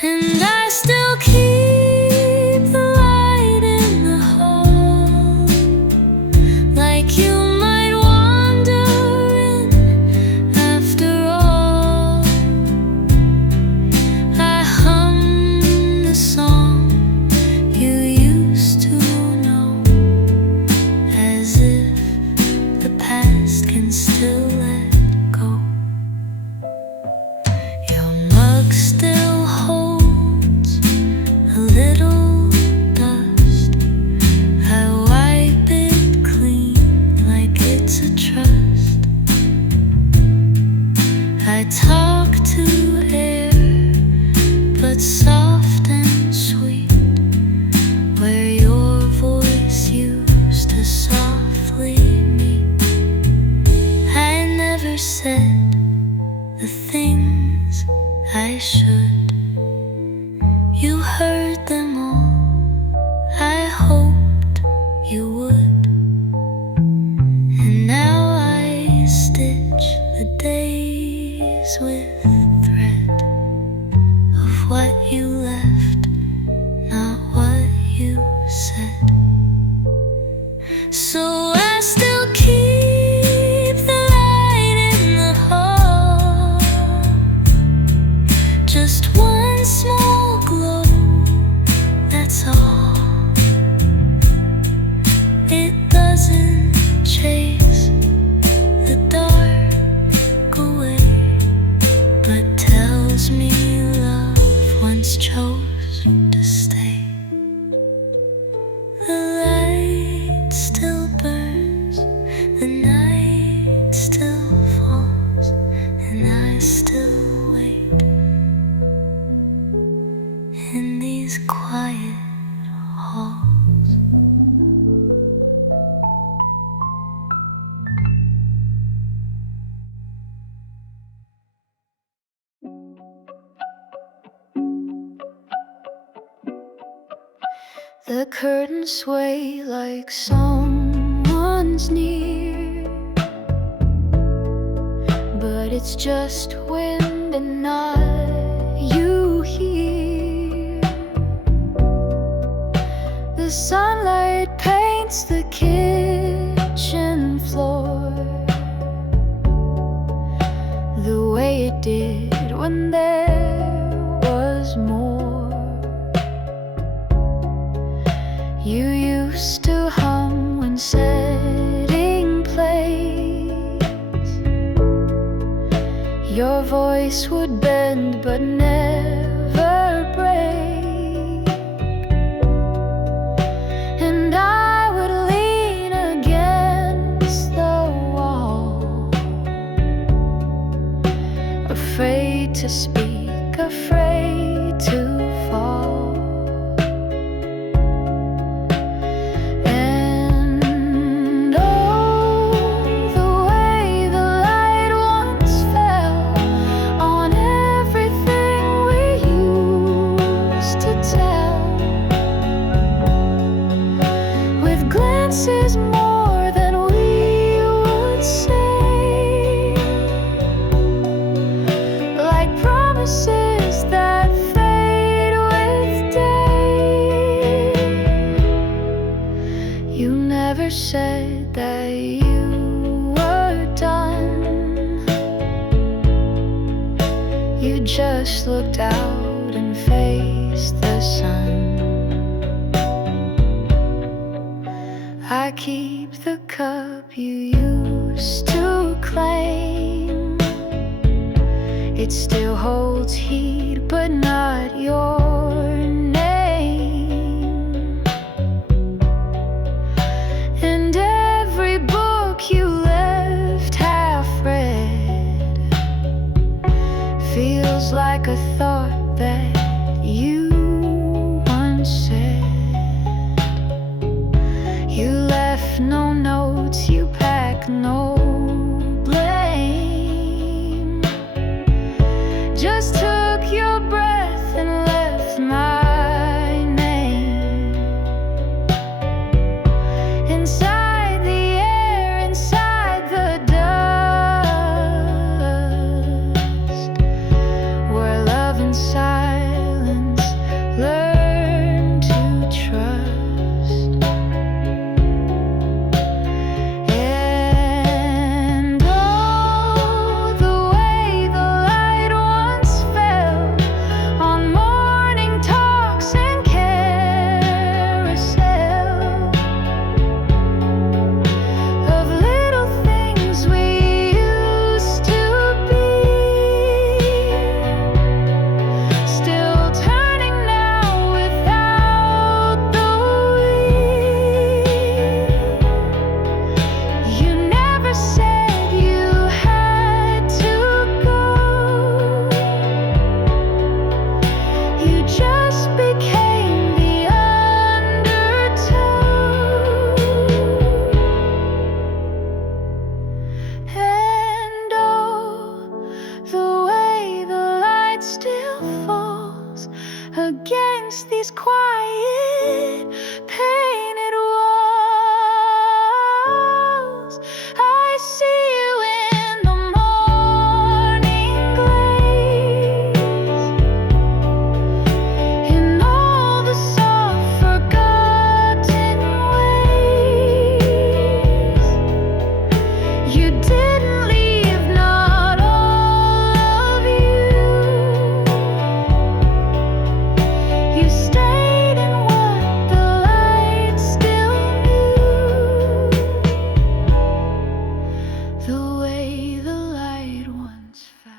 And I still keep the light in the hall, like you might wander in after all. I hum the song you used to know, as if the past can still let go. Your mug still holds a little dust. I wipe it clean like it's a trust. I talk to air, but soft and sweet, where your voice used to softly meet. I never said the things I should. You heard them all, I hoped you would. And now I stitch the days with thread of what you left, not what you said. So I still keep the light in the hall, just one small glow, that's all. It doesn't chase the dark away, but tells me love once chose to stay. The light still burns, the night still falls, and I still wait in these quiet halls. The curtains sway like someone's near, but it's just wind and not you here. The sunlight paints the kitchen floor the way it did when there was more. You used to hum when setting plays. Your voice would bend but never break, and I would lean against the wall, afraid to speak, afraid to fall. Is more than we would say, like promises that fade with day. You never said that you were done. You just looked out and faced the sun. I keep the cup you used to claim. It still holds heat, but not your name. And every book you left half read feels like a thought that you once said. You left no notes, you packed no blame. Just took your breath and left my name inside the air, inside the dust, where love inside against these quiet, painted walls. I see you in the morning glaze, in all the soft, forgotten ways. You didn't leave, not all of you. You stayed in what the light still knew, the way the light once fell.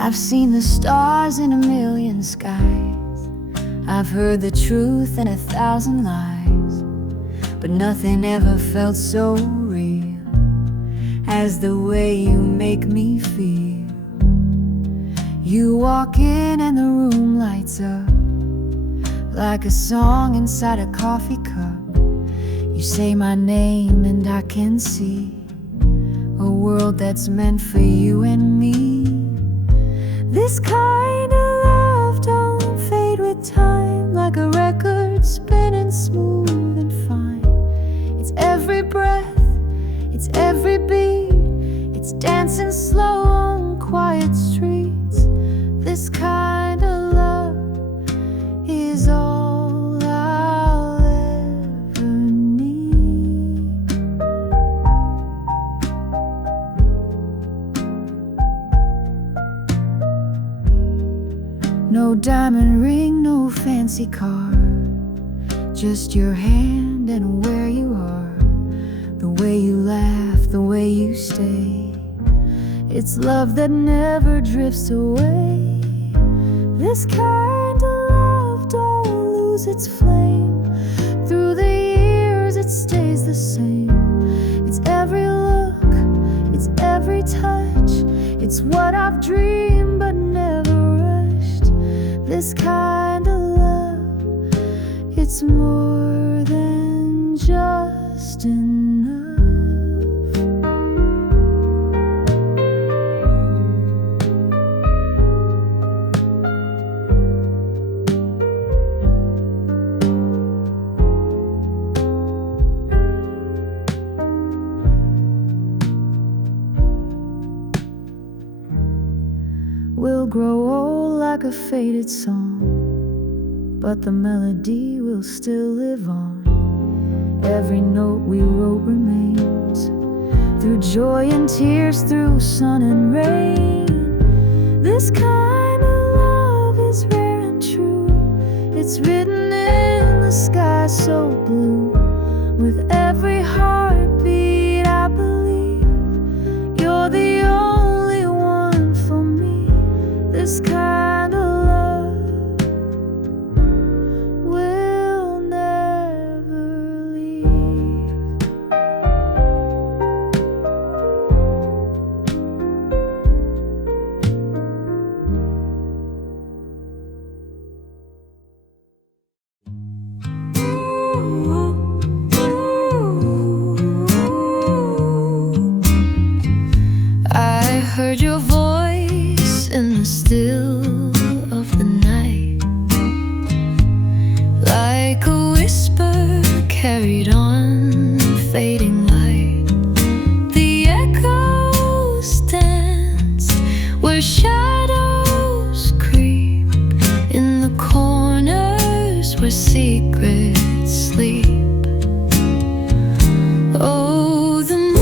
I've seen the stars in a million skies, I've heard the truth in 1,000 lies, but nothing ever felt so real as the way you make me feel. You walk in and the room lights up like a song inside a coffee cup. You say my name and I can see a world that's meant for you and me. This kind of love don't fade with time, like a record spinning smooth and fine. It's every breath, it's every beat, it's dancing slow on quiet streets. This kind of love is all I'll ever need. No diamond ring, no fancy car, just your hand and where you are. The way you laugh, the way you stay, it's love that never drifts away. This kind of love don't lose its flame. Through the years it stays the same. It's every look, it's every touch, it's what I've dreamed but never rushed. This kind of love, it's more than just enough. We'll grow old like a faded song, but the melody will still live on. Every note we wrote remains, through joy and tears, through sun and rain. This kind of love is rare and true. It's written in the sky so blue. With every heartbeat I believe you're the only one for me. This kind of love will never leave. I heard your voice in the still of the night, like a whisper carried on fading light. The echoes dance where shadows creep, in the corners where secrets sleep. Oh, the moon,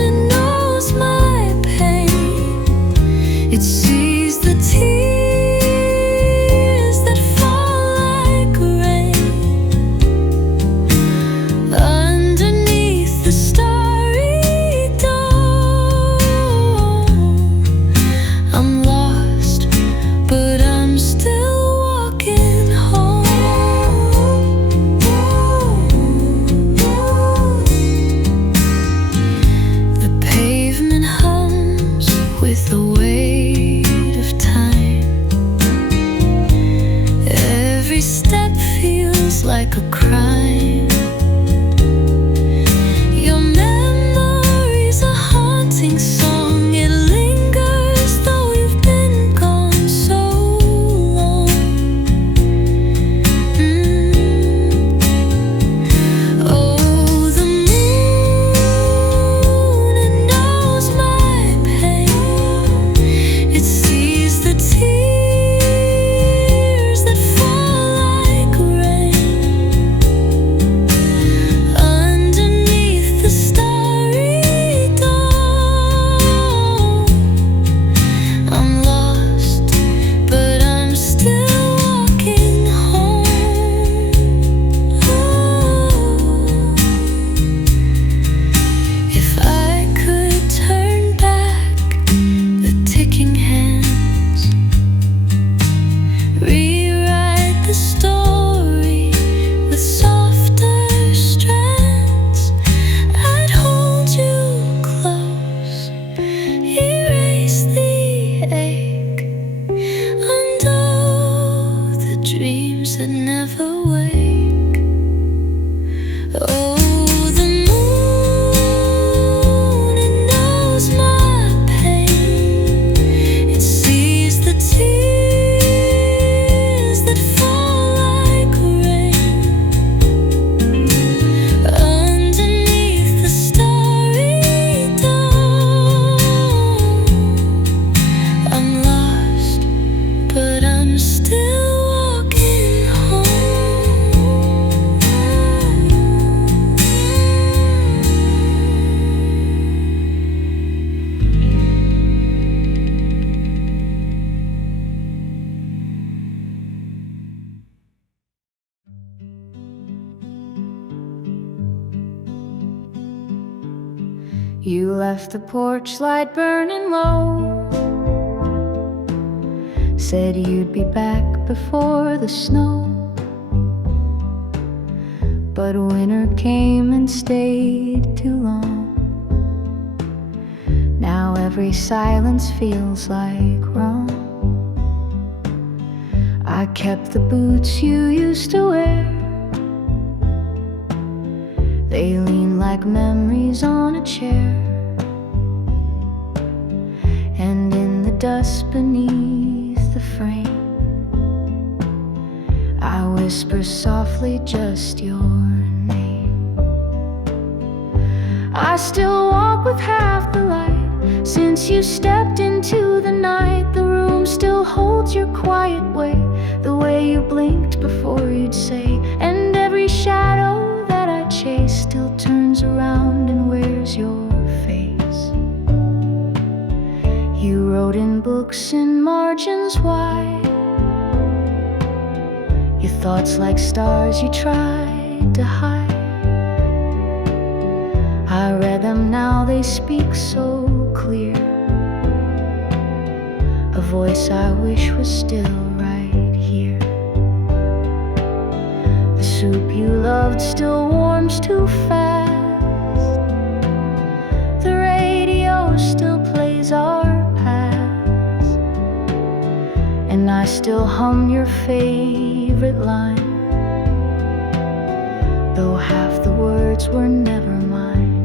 it knows my pain. It sees the tears that fall like rain. Underneath the starry dawn, I'm lost, but I'm still walking home. The pavement hums with the You left the porch light burning low, said you'd be back before the snow. But winter came and stayed too long. Now every silence feels like wrong. I kept the boots you used to wear. They lean like memories on a chair. And in the dust beneath the frame, I whisper softly just your name. I still walk with half the light. Since you stepped into the night, the room still holds your quiet way, the way you blinked before you'd say. And every shadow that I chase still turns around and wears your face. You wrote in books in margins wide, your thoughts like stars you tried to hide. I read them, now they speak so clear, a voice I wish was still right here. The soup you loved still warms too fast. The radio still plays our past, and I still hum your favorite line, though half the words were never mine.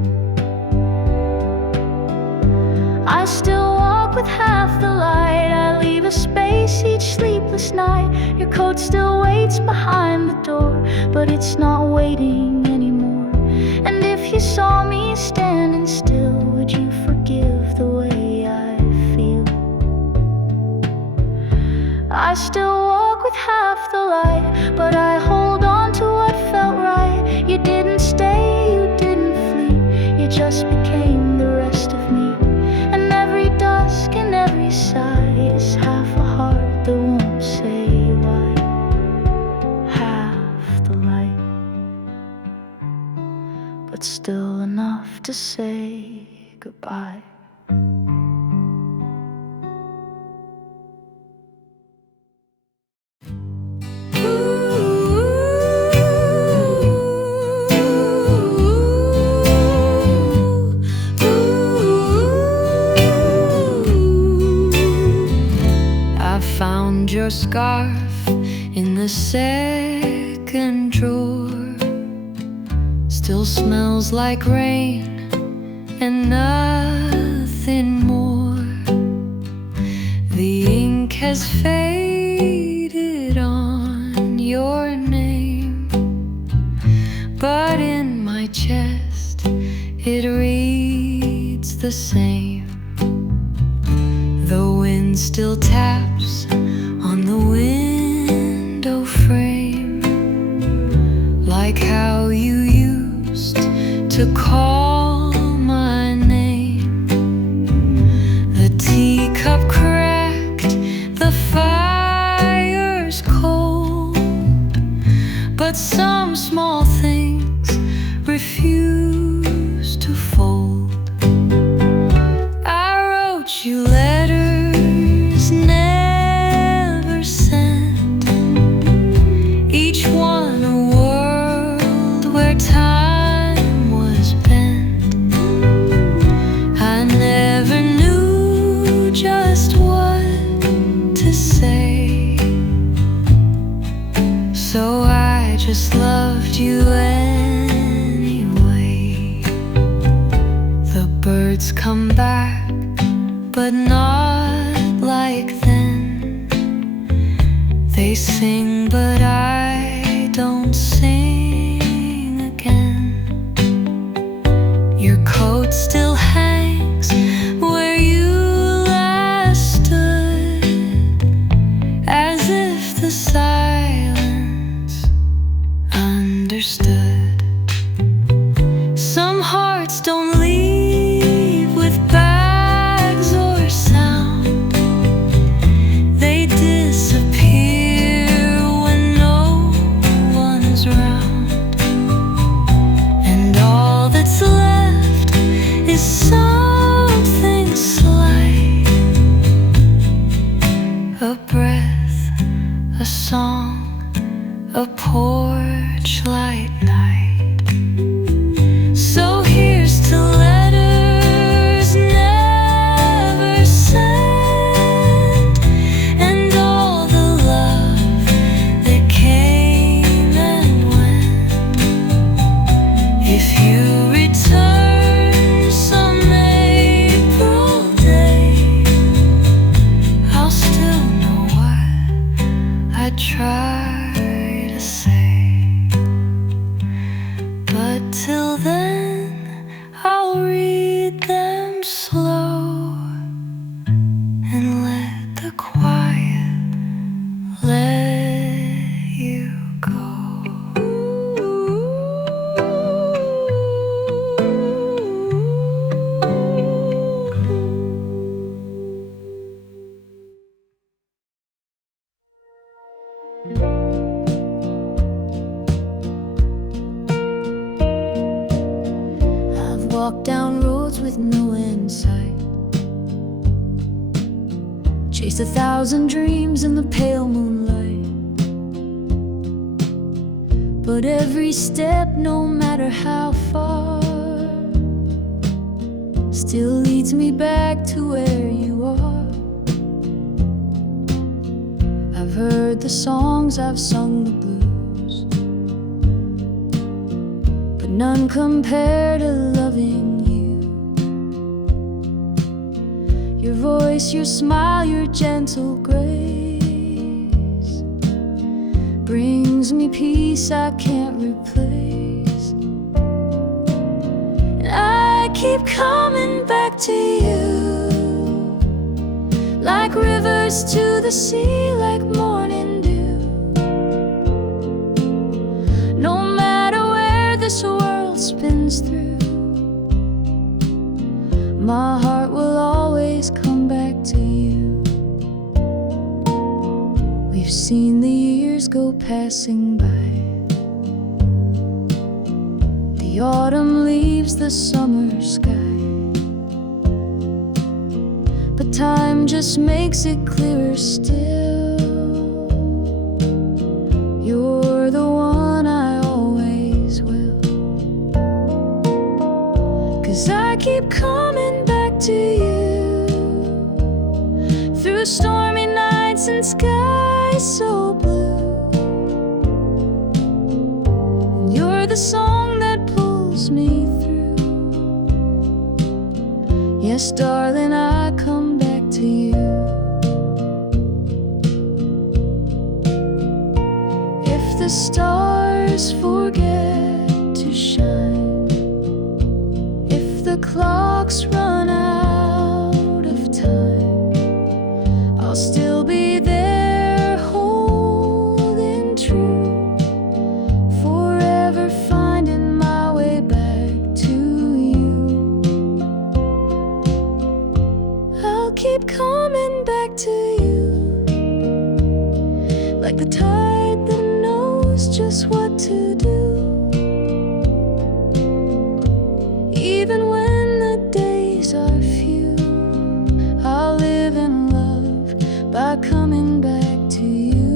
I still walk with half the light. I leave a space each sleepless night. Your coat still waits behind the door, but it's not waiting anymore. And if you saw me standing still, would you forgive the way I feel? I still walk with half the light, but I hold on to what felt right. You didn't stay, you didn't flee, you just became the rest of me. And every sigh is half a heart that won't say why. Half the light, but still enough to say goodbye. Found your scarf in the second drawer. Still smells like rain and nothing more. The ink has faded on your name, but in my chest it reads the same. The wind still taps on the window frame, like how you used to call my name. The teacup cracked, the fire's cold, but some small things refuse to fold. I wrote you letters never sent, each one a world where time was bent. I never knew just what to say, so I just loved you anyway. The birds come back, but not like then. They sing, but I don't sing again. Your coat still hangs where you last stood, as if the silence understood. Some hearts don't leave with bags or sound. chased 1,000 dreams in the pale moonlight. But every step, no matter how far, still leads me back to where you are. I've heard the songs, I've sung the blues, but none compare to loving you. Your voice, your smile, your gentle grace brings me peace I can't replace. And I keep coming back to you, like rivers to the sea, like morning dew. No matter where this world spins through, my heart will always come back to you. We've seen the years go passing by, the autumn leaves the summer sky, but time just makes it clearer still. You're the one I always will, 'cause I keep coming back to you, through stormy nights and skies so blue. And you're the song that pulls me through. Yes, darling, I come back to you. If the stars forget to shine, if the clocks run out of time, I'll still be there holding true, forever finding my way back to you. I'll keep coming back to you, like the tide that knows just what to do. Even when the days are few, I'll live in love by coming back to you.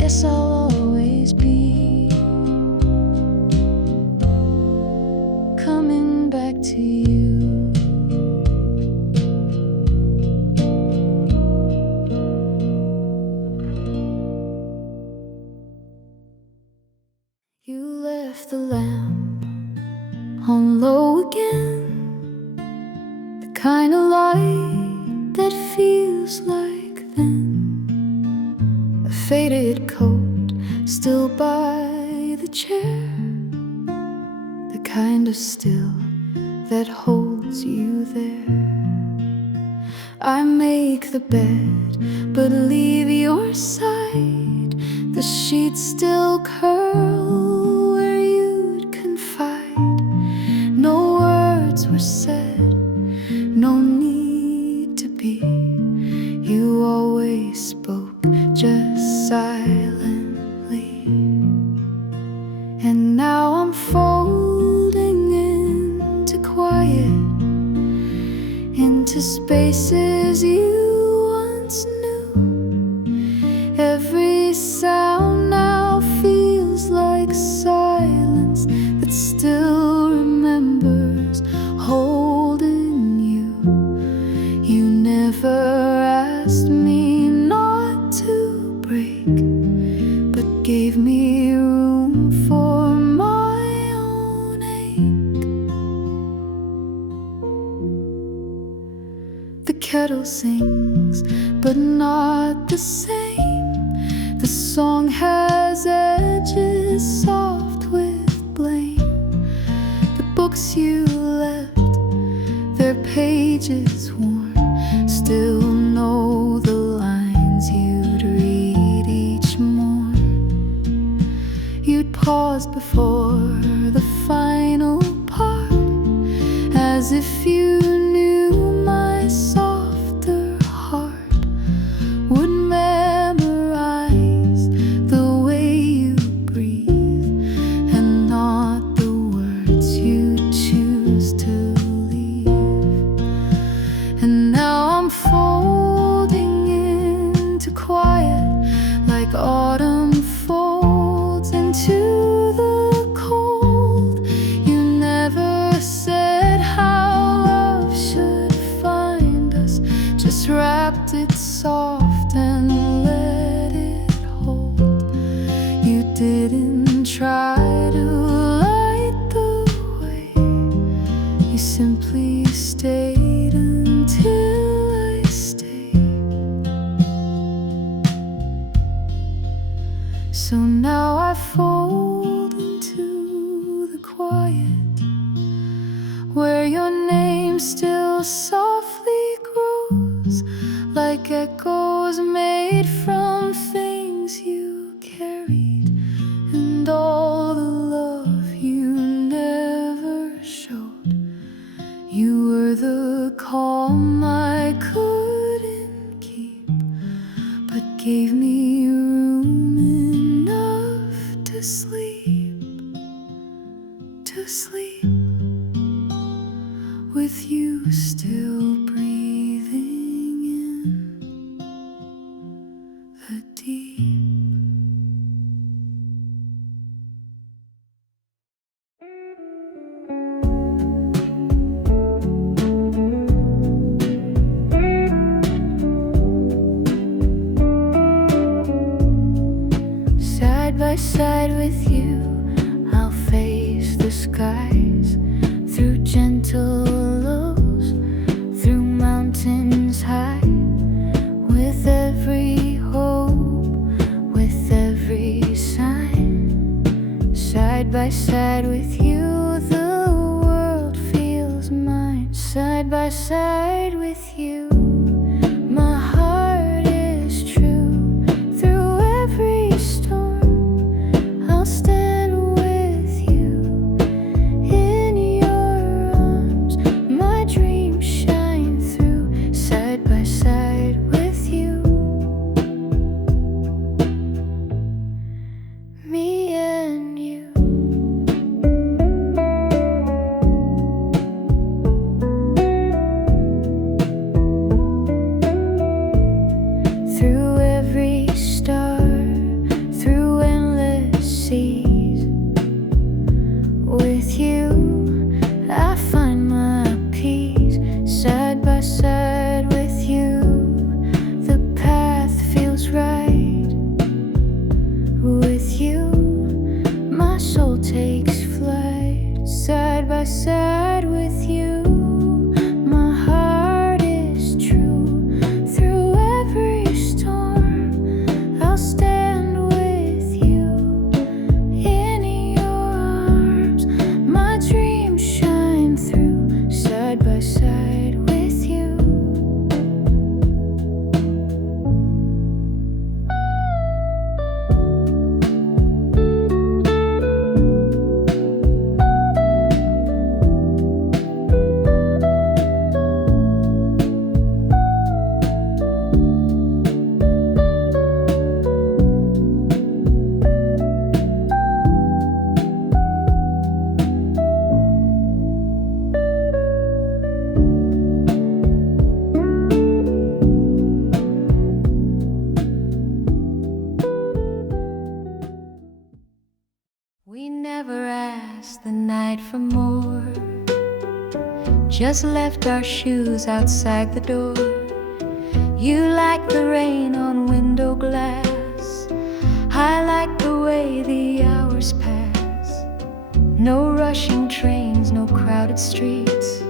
Yes, I'll always be coming back to you. You left the lamp on low again, the kind of light that feels like then. A faded coat still by the chair, the kind of still that holds you there. I make the bed but leave your side, the sheets still curl where you'd confide. No words were said, no need to be. You always spoke just silently. And now I'm folding into quiet, into spaces you once knew. Every sound now feels like silence that still remembers holding you. You never asked me not to break, but gave me room for my own ache. The kettle sings, but not the same. The song has edges soft with blame. The books you left, their pages worn, still know the lines you'd read each morn. You'd pause before the final part, as if you knew my softer heart would memorize the way you breathe, and not the words you choose to leave. soft and let it hold. You didn't try to light the way, you simply stayed until I stayed. So now I fold into the quiet, where your name still softly grows, like echoes made from things you carried, and all the love you never showed. You were the calm I couldn't keep, but gave me room enough to sleep, with you still breathing in the deep. Side by side with you, I'll face the skies, through gentle lows, through mountains high, with every hope, with every sign. Side by side with you, the world feels mine. Side by side with you, my heart is true. Through every storm, I'll stand with you. In your arms, my dreams shine through. Side by side with you, me and you. Through every star, through endless seas, with you I find my peace. Side by side with you, the path feels right. With you, my soul takes flight. Side by side with you, my heart is true. Through every storm, I'll stand with you. In your arms, my dreams shine through. Side by side with you. We never asked the night for more, just left our shoes outside the door. You like the rain on window glass, I like the way the hours pass. No rushing trains, no crowded streets,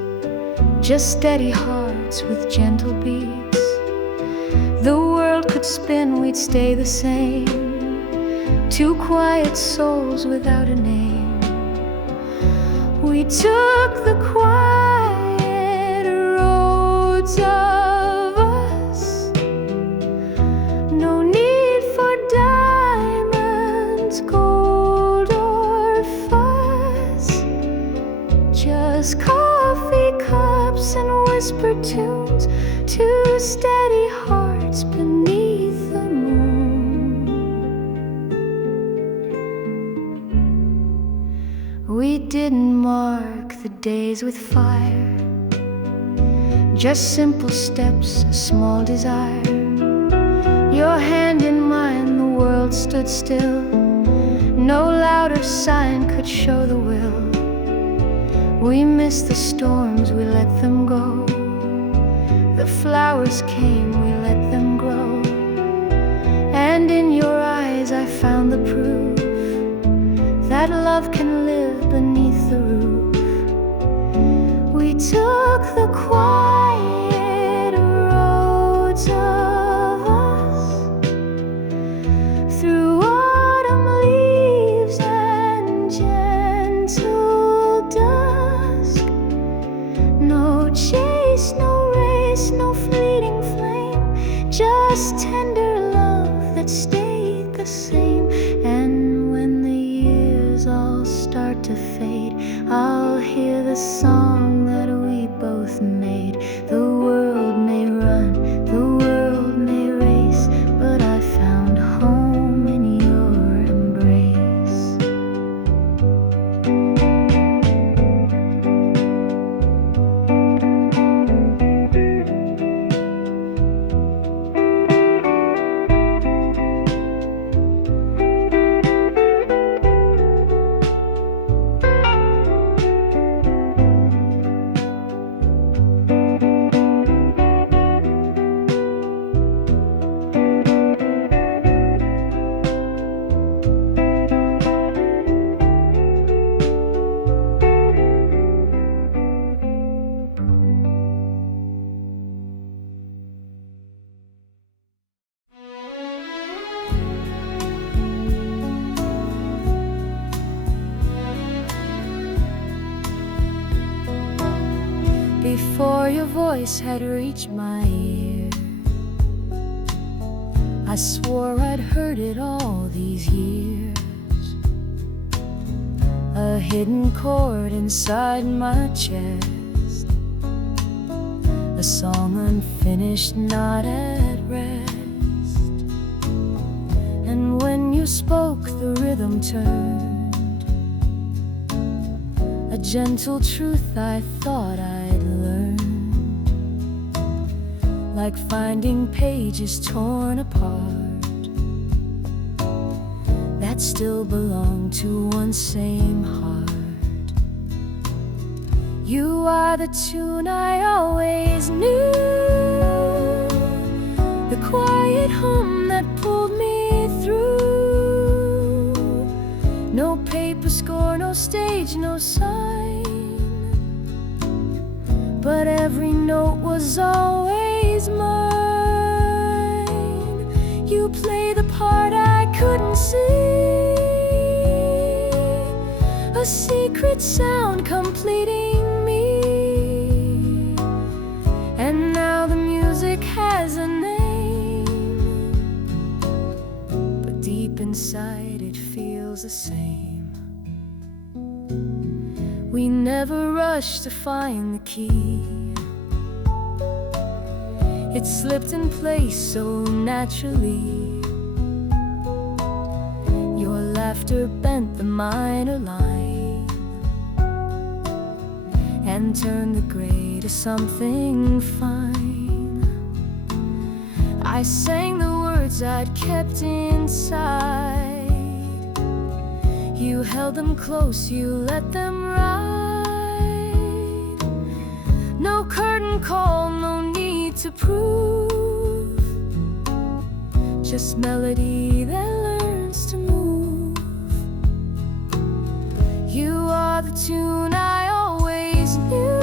just steady hearts with gentle beats. The world could spin, we'd stay the same. Two quiet souls without a name. We took the quiet roads of us. No need for diamonds, gold or fuss. Just coffee cups and whispered tunes, two steady hearts beneath the moon. We didn't mark the days with fire, just simple steps, a small desire. Your hand in mine, the world stood still. No louder sign could show the will. We missed the storms, we let them go. The flowers came, we let them grow. walk the quiet roads of us, through autumn leaves and gentle dusk. No chase, no race, no fleeting flame, just tender love that stayed the same. And when the years all start to fade, I'll hear the song that we both made. The world may run, the world may race, but I found home in your embrace. Before your voice had reached my ear, I swore I'd heard it all these years. A hidden chord inside my chest, a song unfinished, not at rest. And when you spoke, the rhythm turned, a gentle truth I thought I'd learned, like finding pages torn apart that still belong to one same heart. You are the tune I always knew, the quiet hum that pulled me through. No paper score, no stage, no sign, but every note was always mine. You play the part I couldn't see, a secret sound completing me. And now the music has a name, but deep inside it feels the same. We never rushed to find the key, it slipped in place so naturally. Your laughter bent the minor line and turned the gray to something fine. I sang the words I'd kept inside, you held them close, you let them ride. No curtain call, no need to prove, just melody that learns to move. You are the tune I always knew,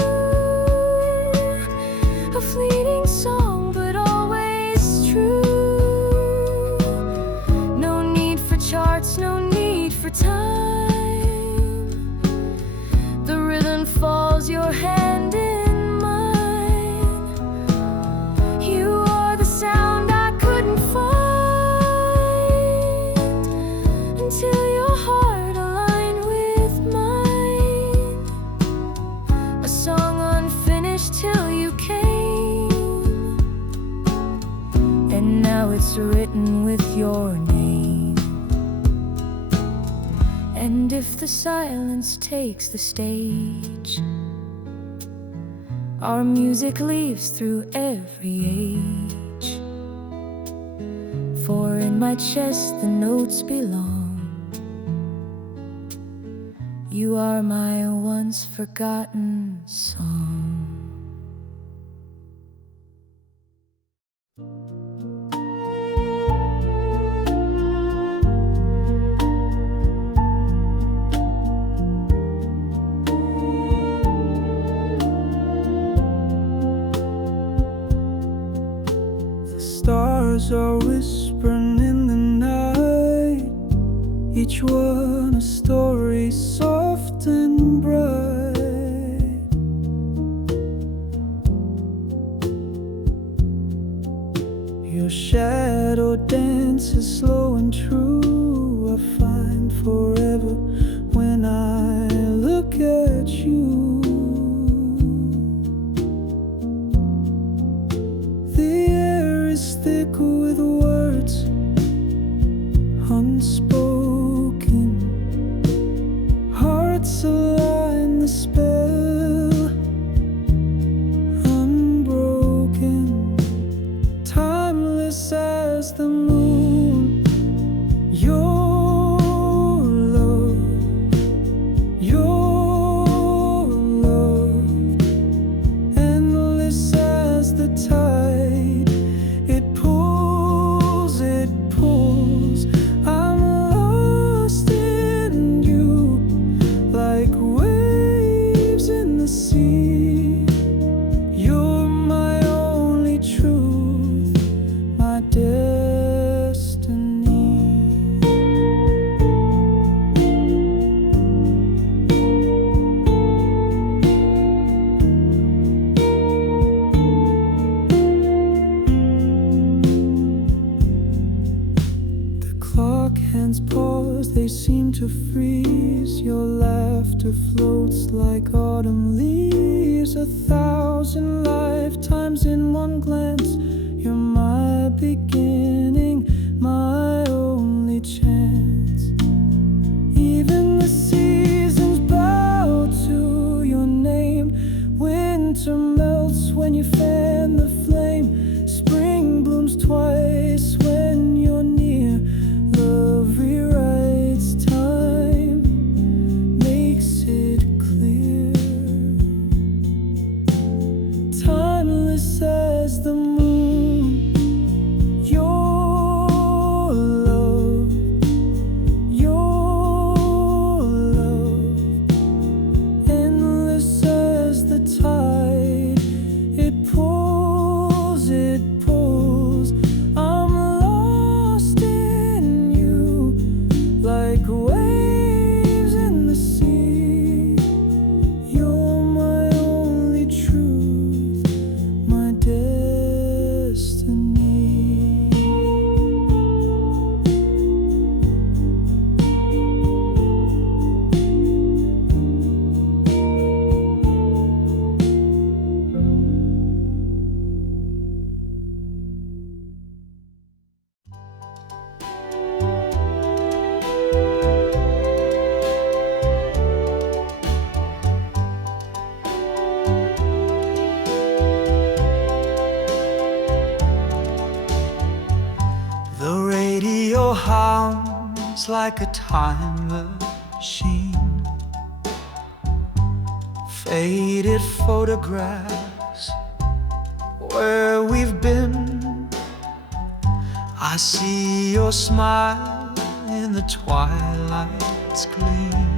a fleeting song but always true. No need for charts, no need for time, the rhythm falls, your hand in mine. You are the sound I couldn't find until your heart aligned with mine. A song unfinished till you came, and now it's written with your name. And if the silence takes the stage, our music leaves through every age. For in my chest the notes belong, you are my once forgotten song. stars are whispering in the night, each one a story soft and bright. Your shadow dances slow and true, I find forever when I look at you. The air is thick with words unspoken, hearts align, the spell unbroken, timeless as the moon. Your love, endless as the tide. It pulls, it pulls. I'm lost in you, like waves in the sea. You're my only truth, my destiny. The clock hands pause, they seem to freeze. Your laughter floats like autumn leaves, 1,000 lifetimes in one glance. You're my beginning, my only chance. Even the seasons bow to your name. Winter melts when you fan the flame. Spring blooms twice when you're near. Love rewrites time, makes it clear. Timeless as the moon. Your love, endless as the tide. It pulls, it pulls. I'm lost in you, like waves in the sea. You're my only truth, my destiny. The radio hums like a time machine, faded photographs where we've been. I see your smile in the twilight's gleam.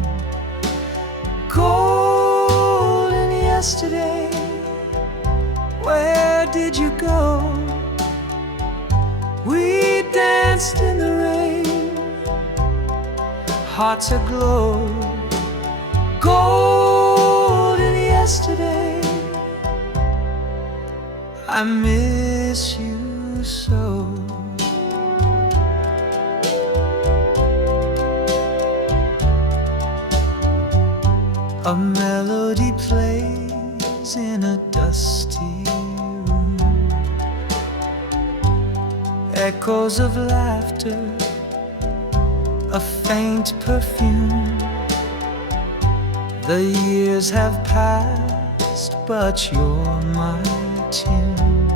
Golden yesterday, where did you go? We danced in the rain, hearts aglow. Golden yesterday, I miss you so. A melody plays in a dusty room, echoes of laughter, a faint perfume. The years have passed, but you're my tune.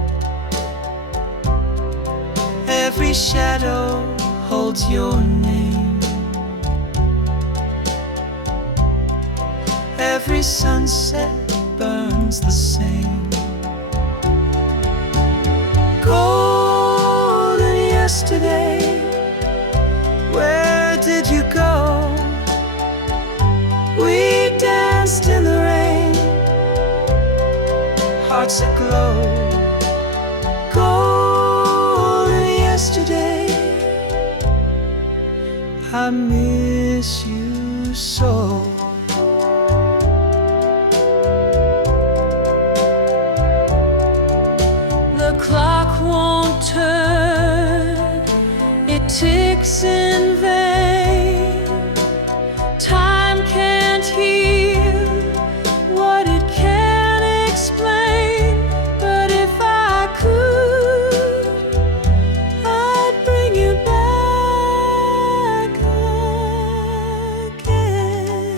Every shadow holds your name, every sunset burns the same. Golden yesterday, where did you go? We danced in the rain, hearts aglow. Golden I miss you so. The clock won't turn, it ticks in vain. Time can't heal what it can't explain. But if I could, I'd bring you back again.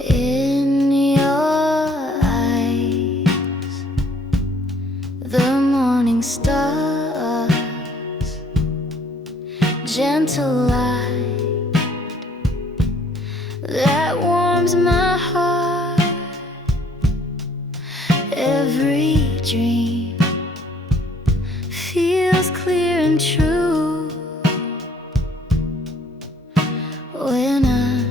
In your eyes, the morning stars, gentle light that warms my heart. Every dream feels clear and true when I'm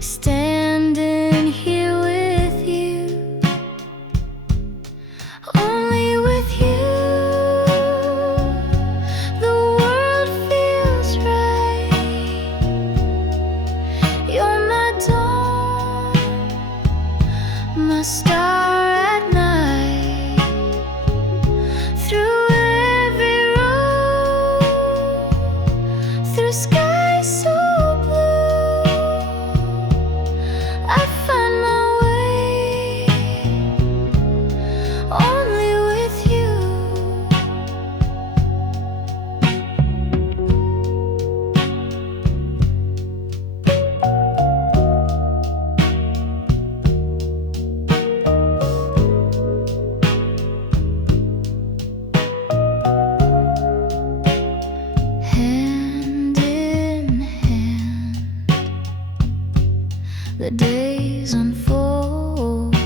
standing here with you, only with you. The world feels right. You're my dawn, my star at night. Through every road, through skies so blue, I find my way, only with you. Hand in hand, the days unfold.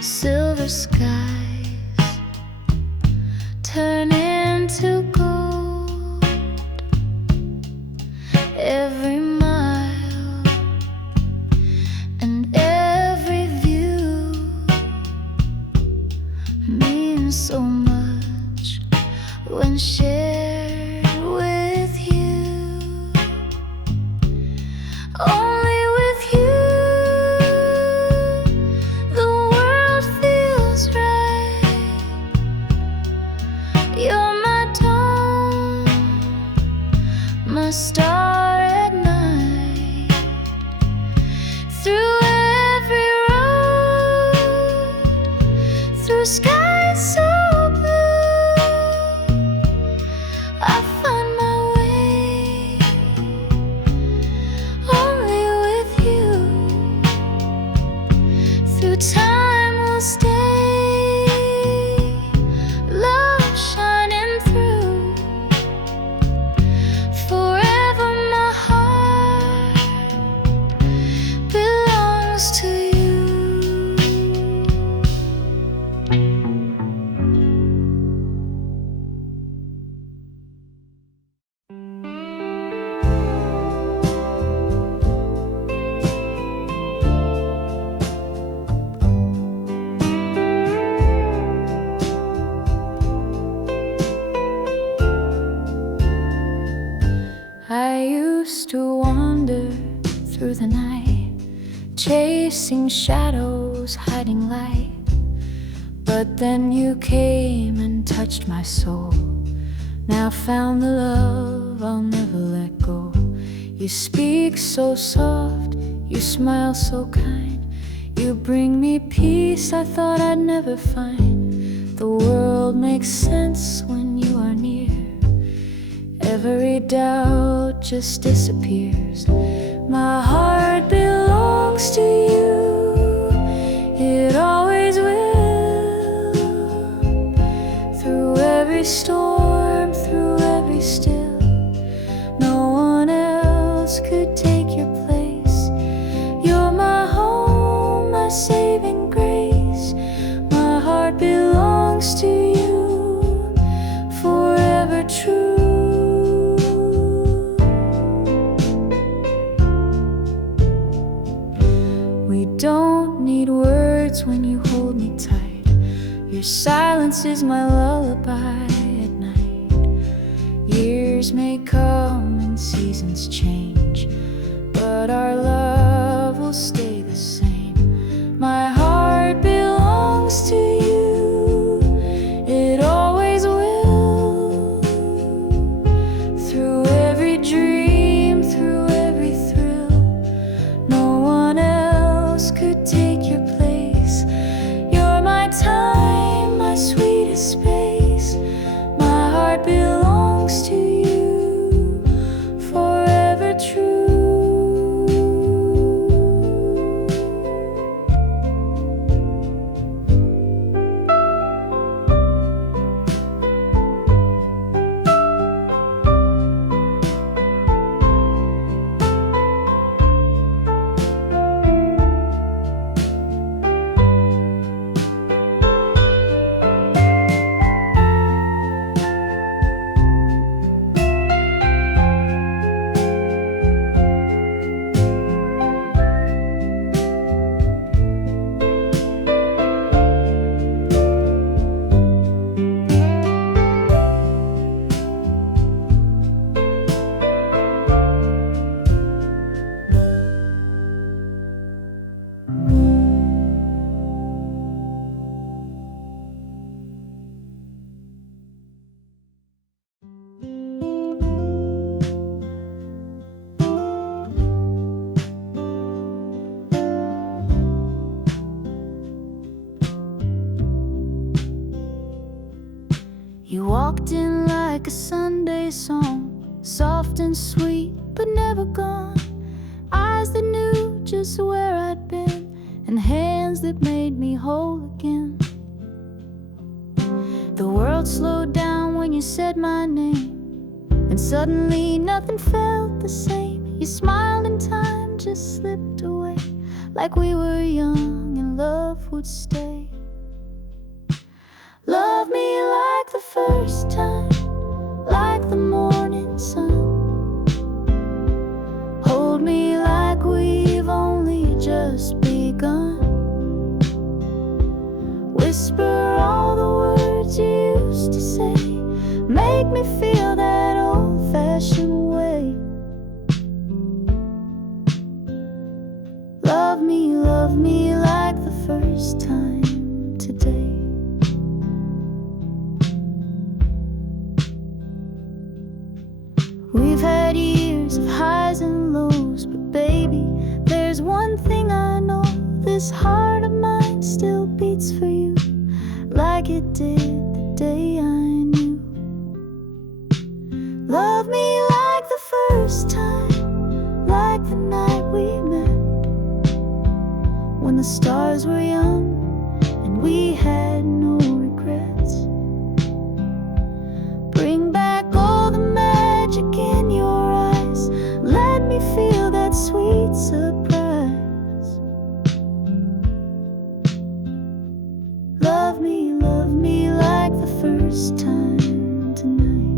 Silver skies turn into gold. Every mile and every view means so much when shared with you. Only with you, the world feels right. You're my dawn, my star at night. Through every road, through skies so blue, I find my way, only with you. Through time we'll stay, love shining through. Forever my heart belongs to you. I used to wander through the night, chasing shadows, hiding light. But then you came and touched my soul. Now found the love I'll never let go. You speak so soft, you smile so kind. You bring me peace I thought I'd never find. The world makes sense when you are near. Every doubt just disappears. My heart belongs belongs to you. It always will. Through every storm, through every still, no one else could take your place. You're my home, my saving grace. My heart belongs to you, forever true. We don't need words when you hold me tight. Your silence is my lullaby at night. Years may come and seasons change, but our love will stay the same. My heart belongs to you. It always will. Through every dream, through every thrill, no one else could take your place. You're my time, my sweetest space. My heart belongs to you, forever true. You walked in like a Sunday song, soft and sweet, but never gone. Eyes that knew just where I'd been, and hands that made me whole again. The world slowed down when you said my name, and suddenly nothing felt the same. You smiled and time just slipped away, like we were young and love would stay. Love me like the first time, like the morning sun. Hold me like we've only just begun. Whisper all the words you used to say, make me feel that old-fashioned way. Love me like the first time today. We've had years of highs and lows, but baby, there's one thing I know. This heart of mine still beats for you, like it did the day I knew. Love me like the first time, like the night we met, when the stars were young and we had no regrets. Bring back all the magic in your eyes, let me feel that sweet surprise. Love me like the first time tonight.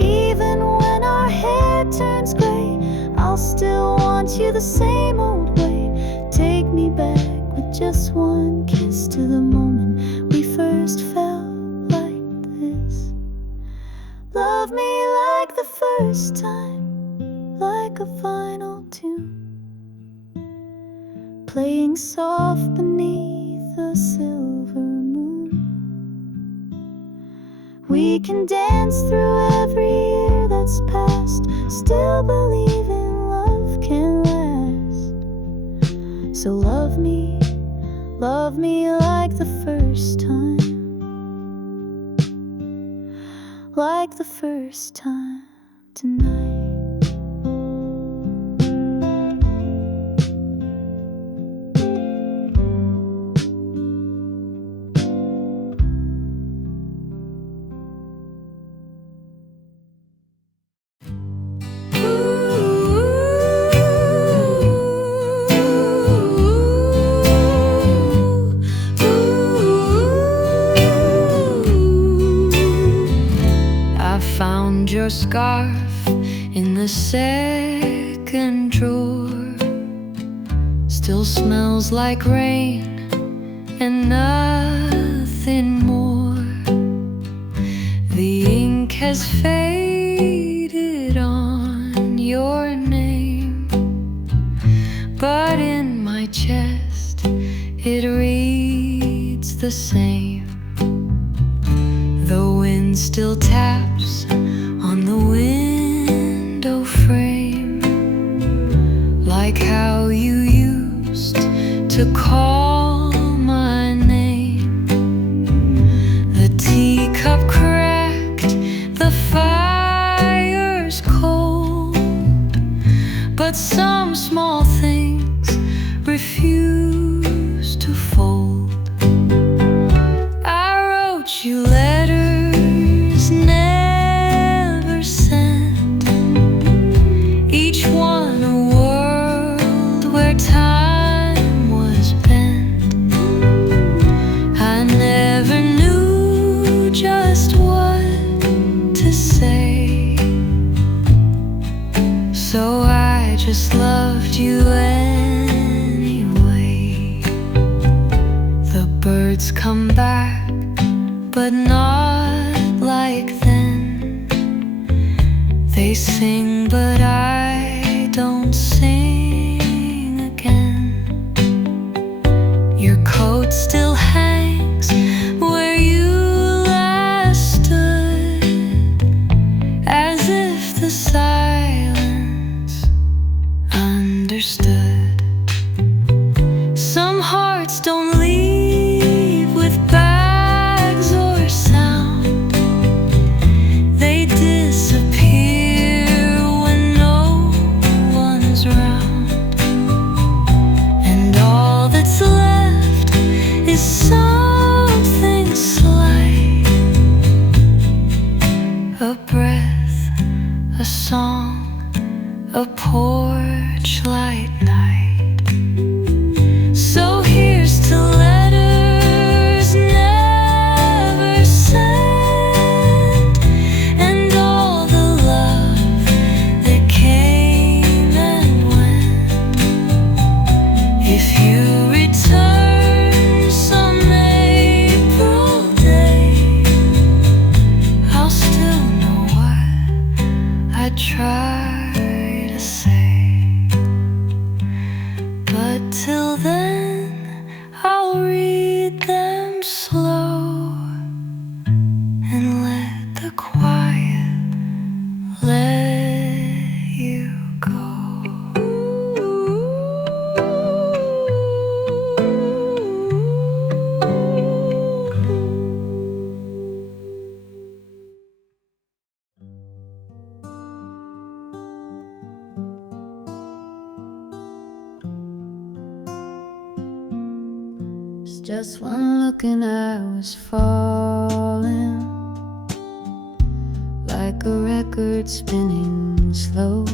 Even when our hair turns gray, I'll still want you the same old way. Take me back with just one kiss to the moment we first felt like this. Love me like the first time, like a final tune, playing soft beneath a silver moon. We can dance through every year that's passed, still believe in love can last. So love me like the first time, like the first time. tonight. Found your scarf in the second drawer. Still smells like rain and nothing more. The ink has faded on your name, but in my chest it reads the same. The wind still taps on the window frame, like how you used to call my name. The teacup cracked, the fire's cold, but some small things refuse to fold. I wrote you letters never sent, each one a world where time was bent. I never knew just what to say, so I just loved you anyway. The birds come back, but not like then. They sing, but I don't sing again. Your coat still hangs where you last stood, as if the silence understood. Some hearts don't leave with bags or sound. They disappear when no one's around, and all that's left is something slight, a breath, a song, a porch light night. So here's to letters never sent, and all the love that came and went. If you return some April day, I'll still know what I try to say. But till then, I'll read them slow and let the quiet let you go. It's just one look and I was falling, like a record spinning slow.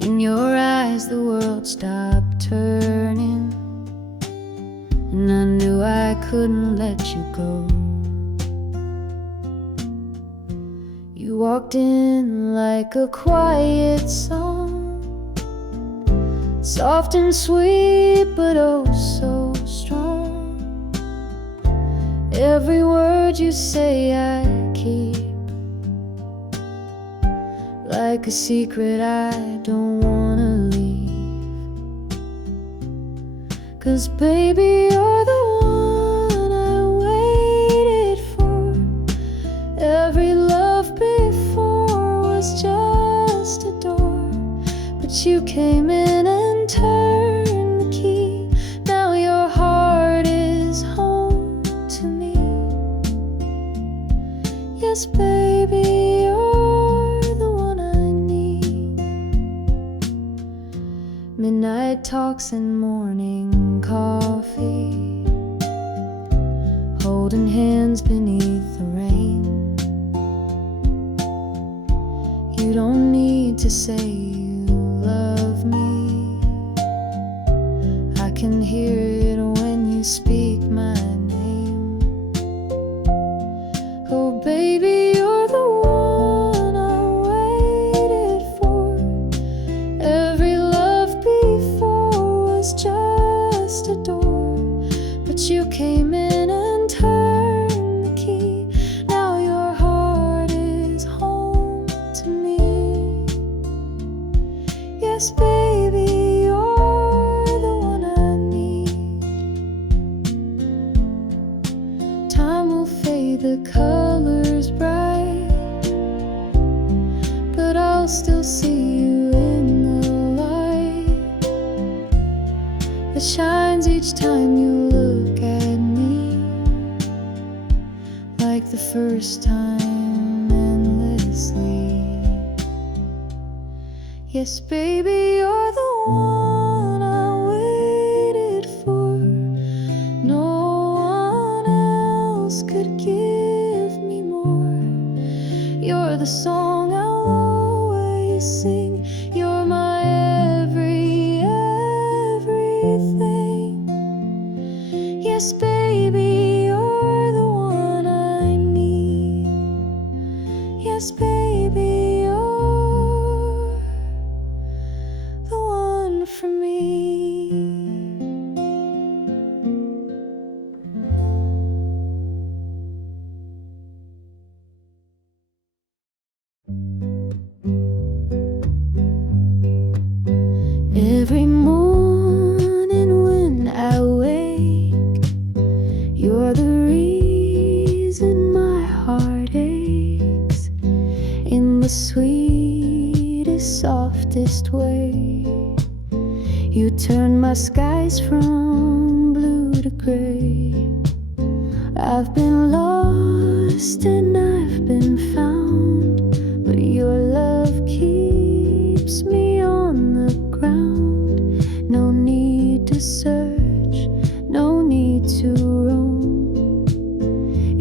In your eyes the world stopped turning, and I knew I couldn't let you go. You walked in like a quiet song, soft and sweet, but oh so strong. Every word you say I keep, like a secret I don't wanna leave. 'Cause baby, you're the one I waited for. Every love before was just a door, but you came in and turned the key. Now your heart is home to me. Yes, baby, talks and morning coffee, holding hands beneath the rain. You don't need to say you love me, I can hear it when you speak my name. Oh baby, you're the one I waited for. Every love before was just a door, but you came in and turned the key. Now your heart is home to me. Yes, baby, you're the one I need. Time will fade the colors bright, but I'll still see you in the light that shines each time you look at me, like the first time, endlessly. Yes, baby, you're the one I waited for. No one else could give me more. You're the song I'll always sing. You're my everything. Yes, baby, you're the one I need. Yes, baby, you're the one for me. Every morning when I wake, you're the reason my heart aches in the sweetest, softest way. You turn my skies from blue to gray. I've been lost and I've been found, but your love keeps me on the ground. No need to search, no need to roam.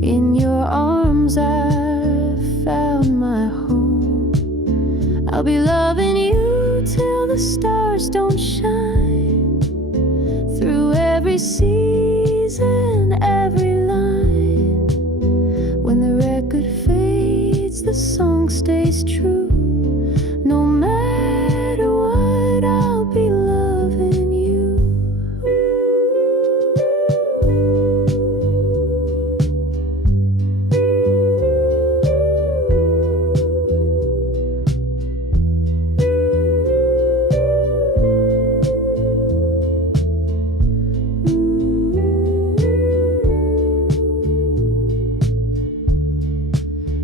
In your arms I've found my home. I'll be loving you till the stars don't shine, through every season, every line. When the record fades, the song stays true. No matter what, I'll be loving you.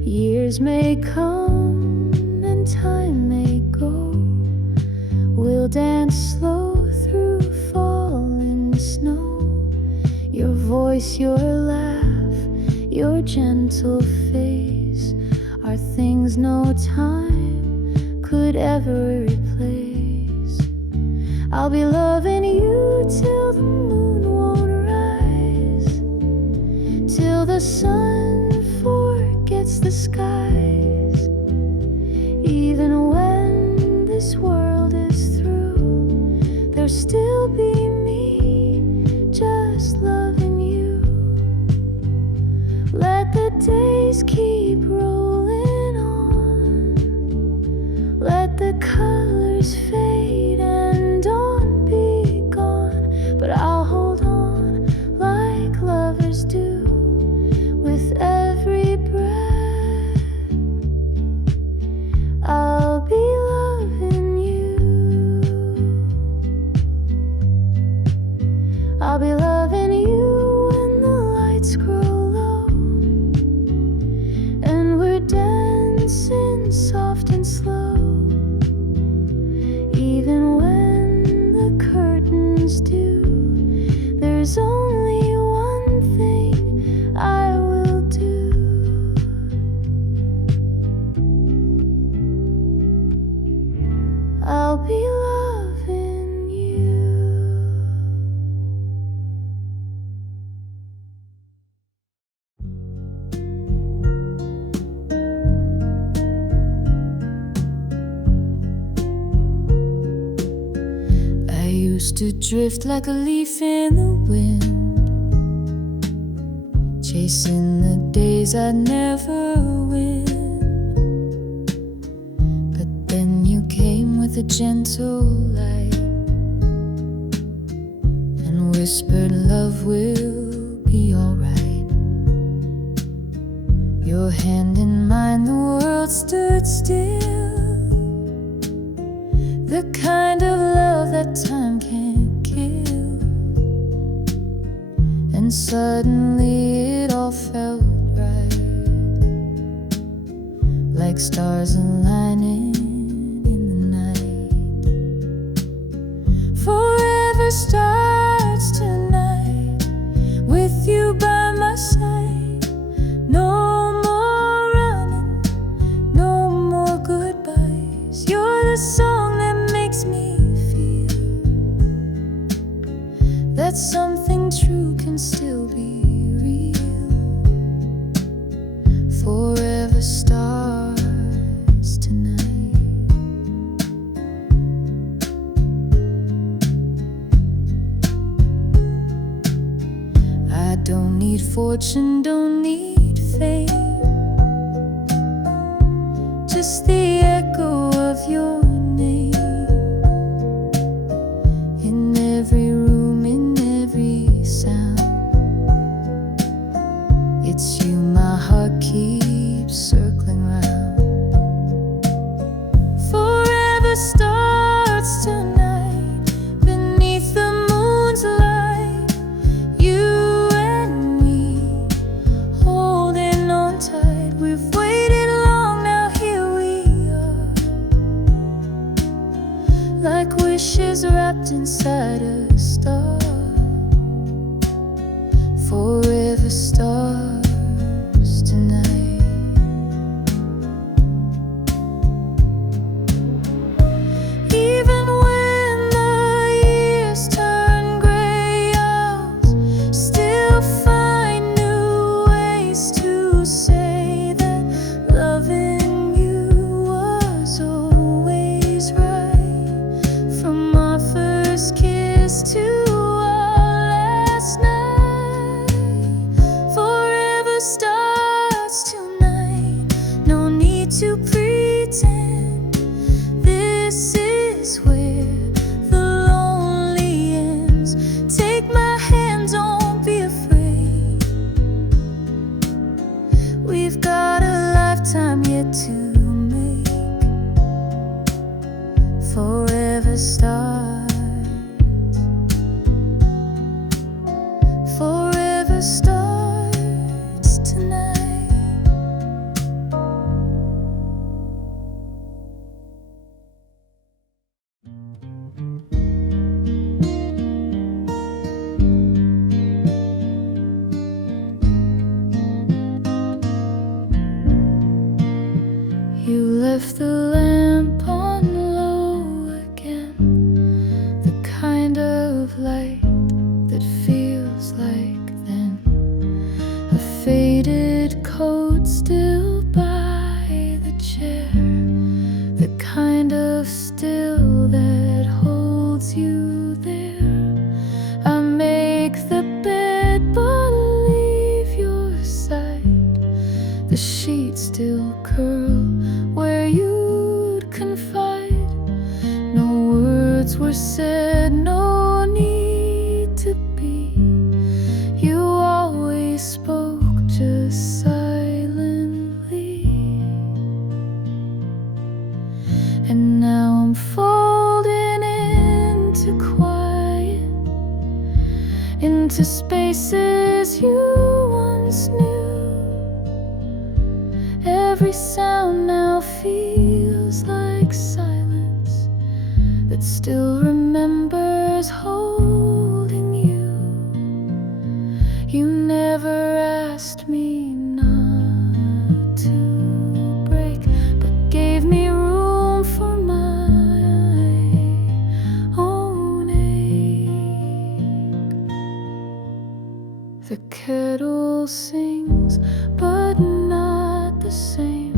Years may come and time may go. We'll dance slow through falling snow. Your voice, your laugh, your gentle face are things no time could ever replace. I'll be loving you till the moon won't rise, till the sun forgets the skies. Even when this world is through, there'll still be me, just loving you. Let the days keep rolling on, let the colors fade and dawn be gone, but I'll hold on like lovers do with every breath. I'll be loving you. I'll be loving you when the lights grow low and we're dancing soft and slow. Even when the curtains do, there's only one thing I will do. I'll be loving you. used to drift like a leaf in the wind, chasing the days I'd never win. But then you came with a gentle light and whispered love will be alright. Your hand in mine, the world stood still. The kind of love that time can't kill. And suddenly it all felt right, like stars aligning in the night. Forever starts tonight, with you by my side. No more running, no more goodbyes. You're the song that makes me feel that something true can still be real. Forever stars tonight. I don't need fortune, don't need fame, just the echo of your name in every room, in every sound. It's you my heart keeps circling round. Forever starts tonight, beneath the moon's light. You and me, holding on tight. We've waited long, now here we are, like wishes wrapped inside a star. Forever stars tonight. Even when the years turn gray, I'll still find new ways to say that loving you was always right. From our first kiss to our last night. Forever starts tonight, no need to pretend. This is where the lonely ends. Take my hand, don't be afraid. We've got a lifetime yet to make. Forever stars. Forever starts tonight. You left the lamp on low again, the kind of light that feels like then. A faded coat still by the chair, the kind of still that holds you there. I make the bed but leave your side. The sheets still curl where you'd confide. No words were said, no need to be. You always spoke just silently. And now I'm folding into quiet, into spaces you once knew. Every sound now feels like silence that still remembers holding you. You never asked me not to break, but gave me room for my own ache. The kettle sings, but not the same.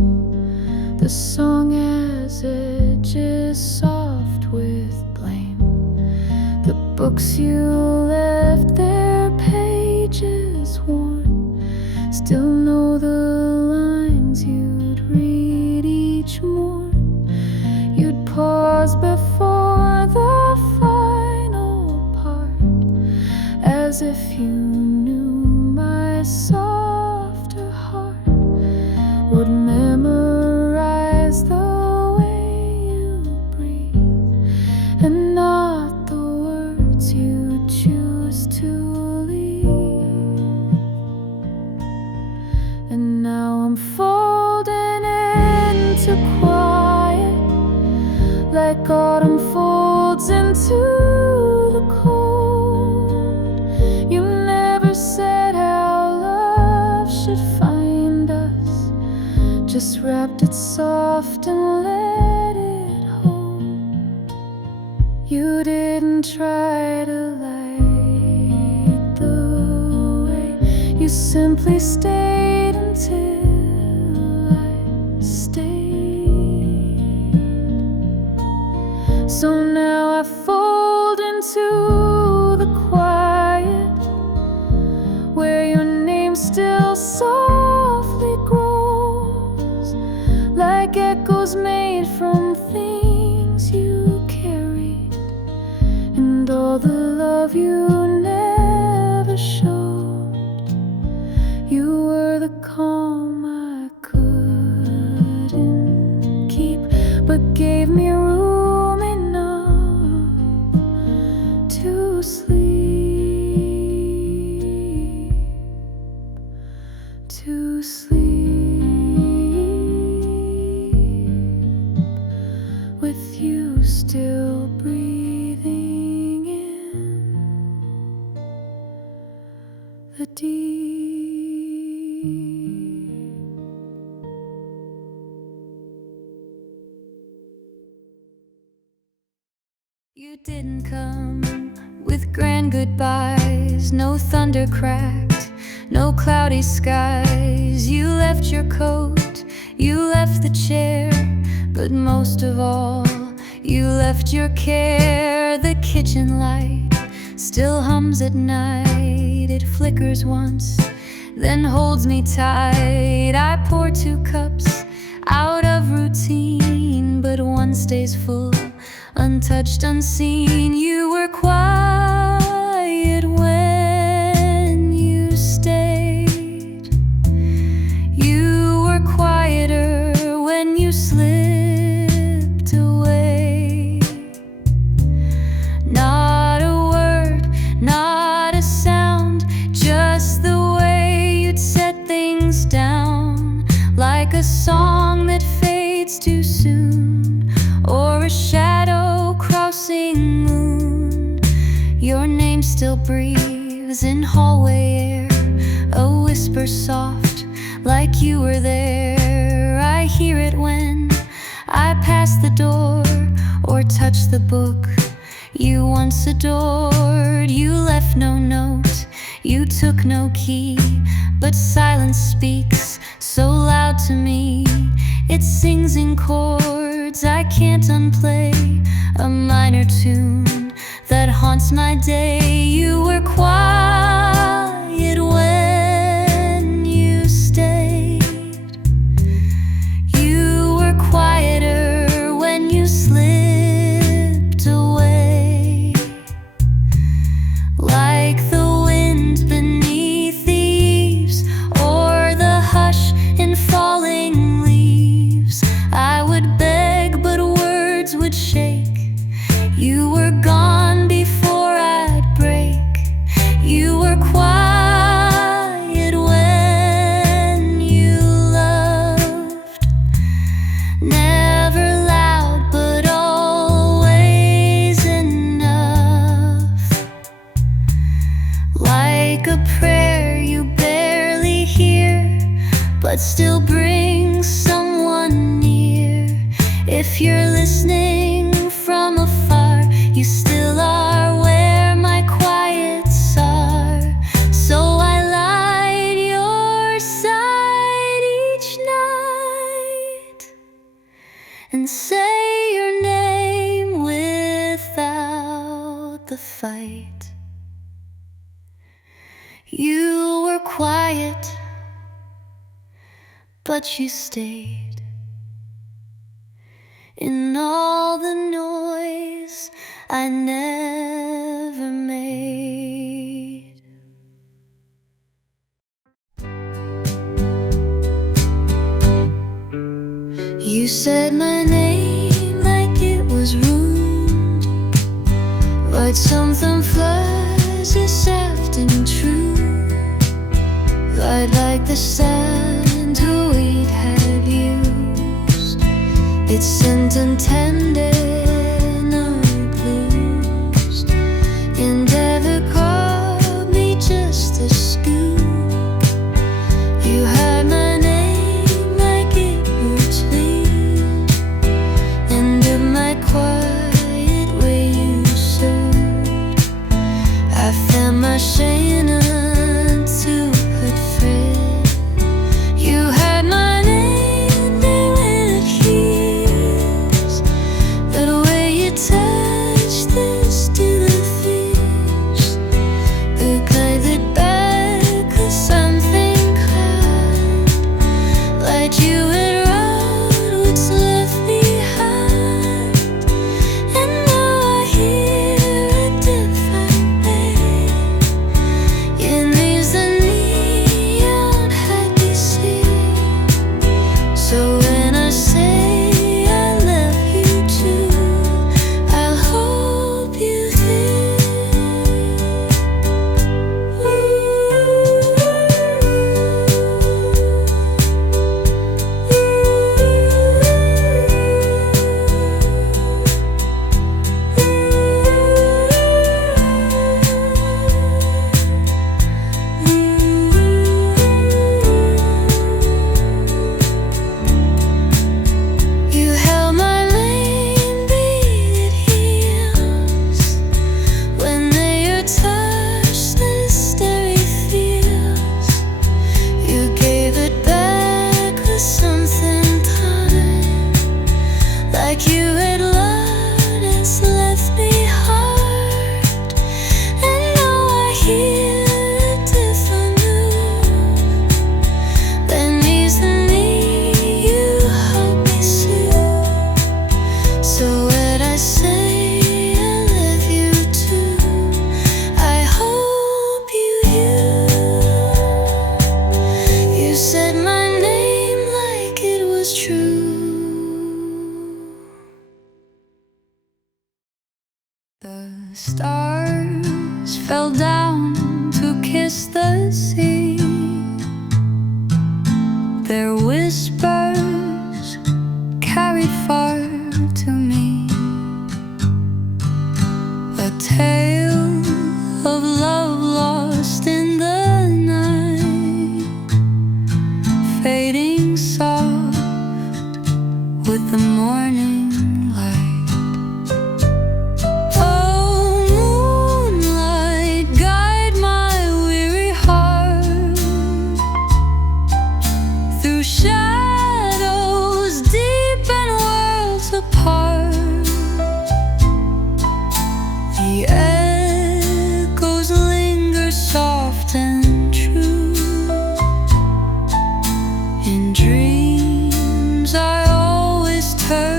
The song has edges soft with blame. The Books you left their pages worn, still know the lines you'd read each morn. You'd pause before the final part, as if you knew my softer heart would memorize the way you breathe, and not the words you choose to leave. And now I'm folding into quiet, like autumn folds into the cold. You never said how love should find us, just wrapped it soft and let it hold. You didn't try to light the way, you simply stayed until I stayed. So now I fold into the quiet, where your name still softly grows, like echoes made from things you carried, and all the love you never showed. You were the calm I couldn't keep, but gave me room enough to sleep, to sleep, with you still breathing in the deep. You didn't come with grand goodbyes, no thunder cracked, no cloudy skies. You left your coat, you left the chair, but most of all, you left your care. The kitchen light still hums at night. It flickers once, then holds me tight. I pour 2 cups out of routine, but one stays full, untouched, unseen. You were quiet when you stayed. You were quieter when you slipped away. Not a word, not a sound, just the way you'd set things down, like a song that fades too soon, or a shadow crossing moon. Your name still breathes in hallway air, a whisper soft, like you were there. I hear it when I pass the door, or touch the book you once adored. You left no note, you took no key, but silence speaks so loud to me. It sings in chords I can't unplay, a minor tune that haunts my day. You were quiet when you stayed. You were quieter when you slipped away, like the wind beneath the eaves, or the hush in falling leaves. I would beg, but words would shake. You were gone before I'd break. You were quiet when you loved, never loud, but always enough. Like a prayer you barely hear, but still brings someone near. If you're listening from afar, you still are where my quiets are. So I light your side each night and say your name without the fight. You were quiet, but you stayed in all the noise I never made. You said my name like it was rude, but something fuzzy, soft and true. Light like the sand we'd had used, its scent untended, unblues, and ever caught me just a scoop. You had my name like it routine, and of my quiet way you soothed. I found my shame unto good friend. You had my name there in a kiss, but the way you touched this to the fish, the kind that back of something kind, like you had wrote what's left behind. And now I hear a different name. It means the neon had me sing. So when I say I love you too, I'll hope you hear. You held my lane, beat it heals when they are touched, the starry feels. You gave it back with something kind, like you had loved it's left behind. And now I hear a different move, that means to me you help me soothe. So when I say I love you too, I hope you hear. You said my name like it was true. The stars fell down to kiss the sea. Their whispers carried far to me, a tale of love lost in the night, fading soft with the morning light. Oh, moonlight, guide my weary heart through shadows deep and worlds apart. The echoes linger soft and true. In dreams I always turn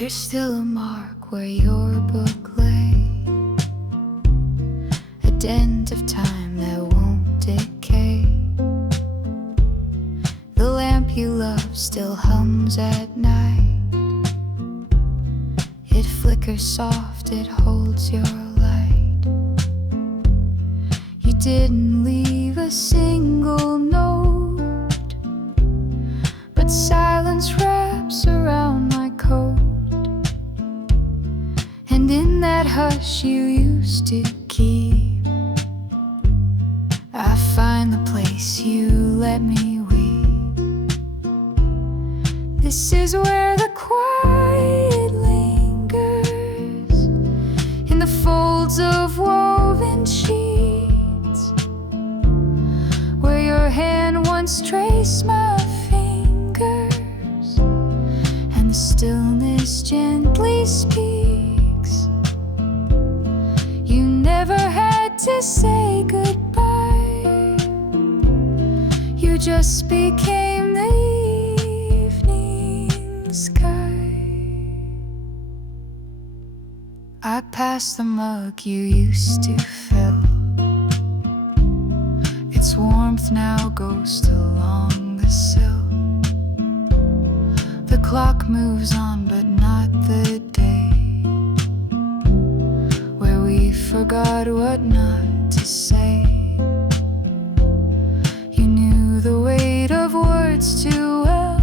There's still a mark where your book lay, a dent of time that won't decay. The lamp you love still hums at night. It flickers soft, it holds your light. You didn't leave a single note, but silence wraps around my coat. And in that hush you used to keep, I find the place you let me weep. This is where the quiet lingers, in the folds of woven sheets, where your hand once traced my fingers, and the stillness gently speaks. You never had to say goodbye, you just became the evening sky. I pass the mug you used to fill, its warmth now goes along the sill. The clock moves on, but not the day, where we forgot what not to say. You knew the weight of words too well,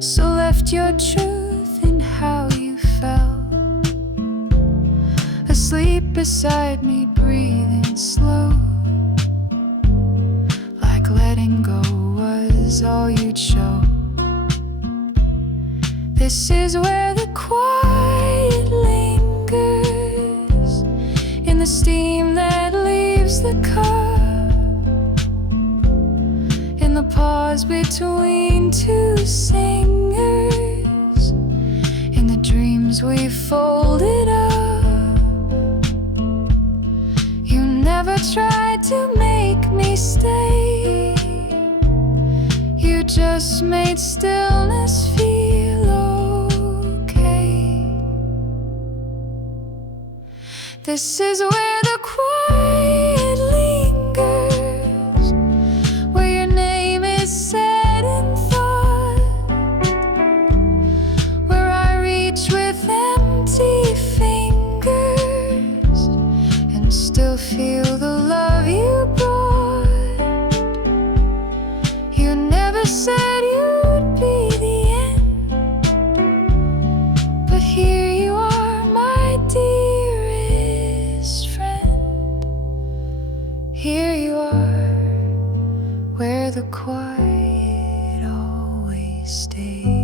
so left your truth in how you felt. Asleep beside me, breathing slow, like letting go was all you'd show. This is where the quiet lingers, in the steam that leaves the cup, in the pause between two singers, in the dreams we folded up. You never tried to make me stay, you just made stillness feel okay. This is where the quiet lingers, where your name is said in thought, where I reach with empty fingers and still feel the love you brought. You never said you'd be the end, but here you are, my dearest friend. Here you are, where the quiet always stays.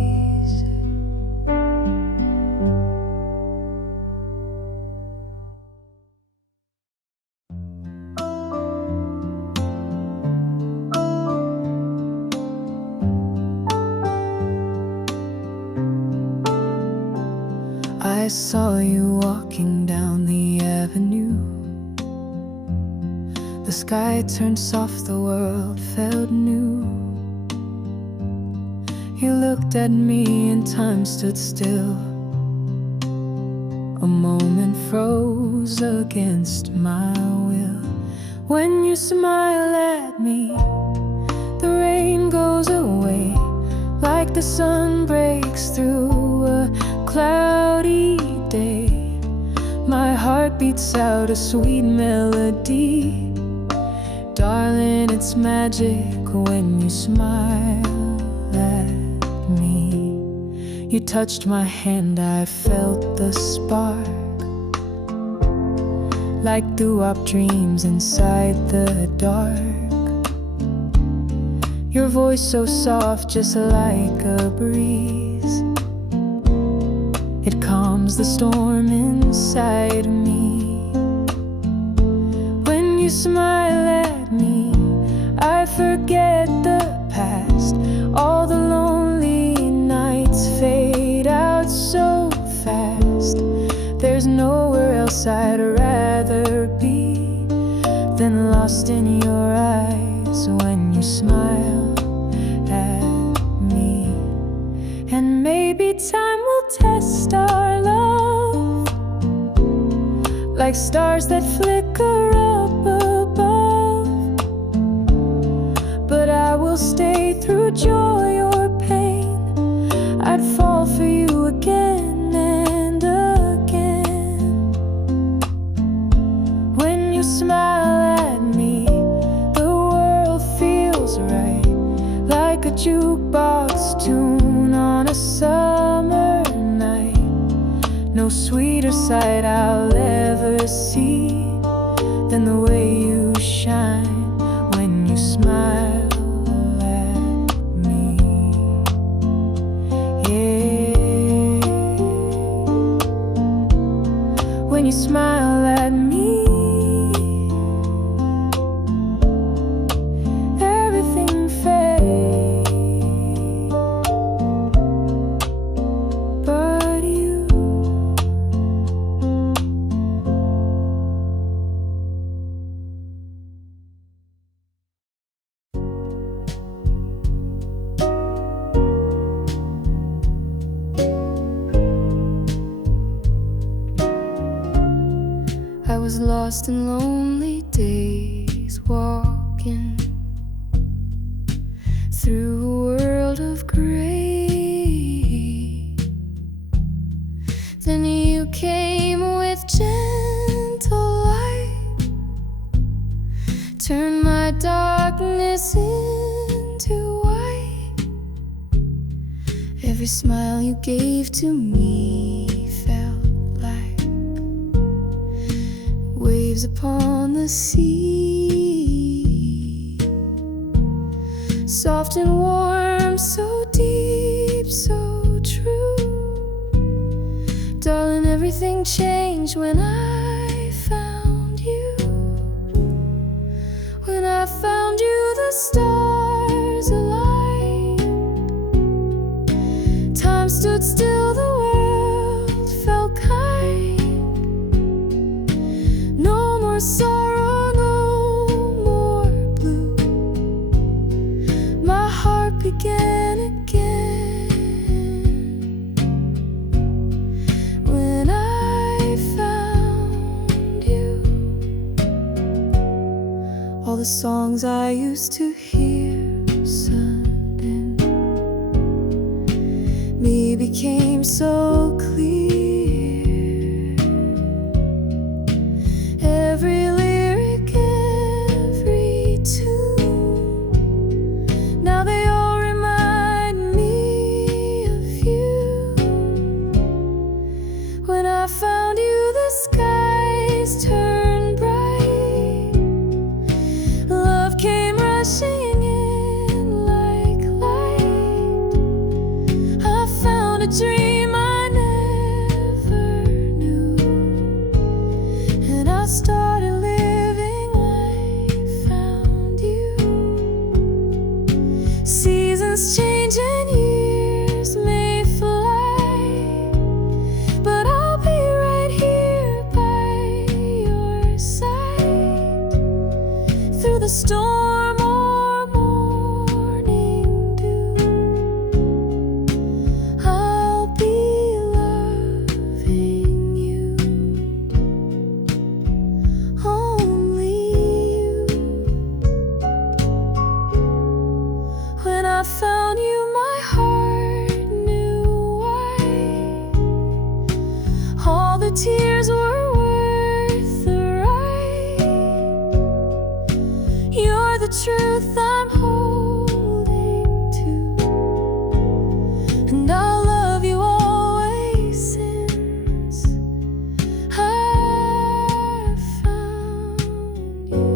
I saw you walking down the avenue. The sky turned soft, the world felt new. You looked at me and time stood still. A moment froze against my will. When you smile at me, the rain goes away, like the sun breaks through a cloudy day. My heart beats out a sweet melody. Darling, it's magic when you smile at me. You touched my hand, I felt the spark, like doo-wop dreams inside the dark. Your voice so soft, just like a breeze. It calms the storm inside me. When you smile at me, I forget the past. All the lonely nights fade out so fast. There's nowhere else I'd rather be than lost in your eyes when you smile at me. And maybe time rest our love, like stars that flicker up above. But I will stay through joy or pain. I'd fall for you again and again. When you smile at me, the world feels right, like a jukebox tune on a summer night. No sweeter sight I'll ever see than the way you shine when you smile at me. Yeah. When you smile at me, everything fades but you. I was lost in lonely days, walking through a world of gray. Then you came with gentle light, turned my darkness into white. Every smile you gave to me felt like waves upon the sea, soft and warm, so deep, so true. Darling, everything changed when I found you. When I found you, the stars aligned. Time stood still, the world felt kind. No more sorrow, no more blue. My heart began again when I found you. All the songs I used to hear sudden me became so clear. Every lyric, every tune, now they all remind me of you. When I found you, the skies turned bright. Love came rushing in like light. I found a dream I never knew, and I started living like found you. Seasons change and years may fly, but I'll be right here by your side. Through the storm or morning dew, I'll be loving you, only you. When I found you, my heart knew why. All the tears were worth the ride. You're the truth I'm holding to, and I'll love you always since I found you.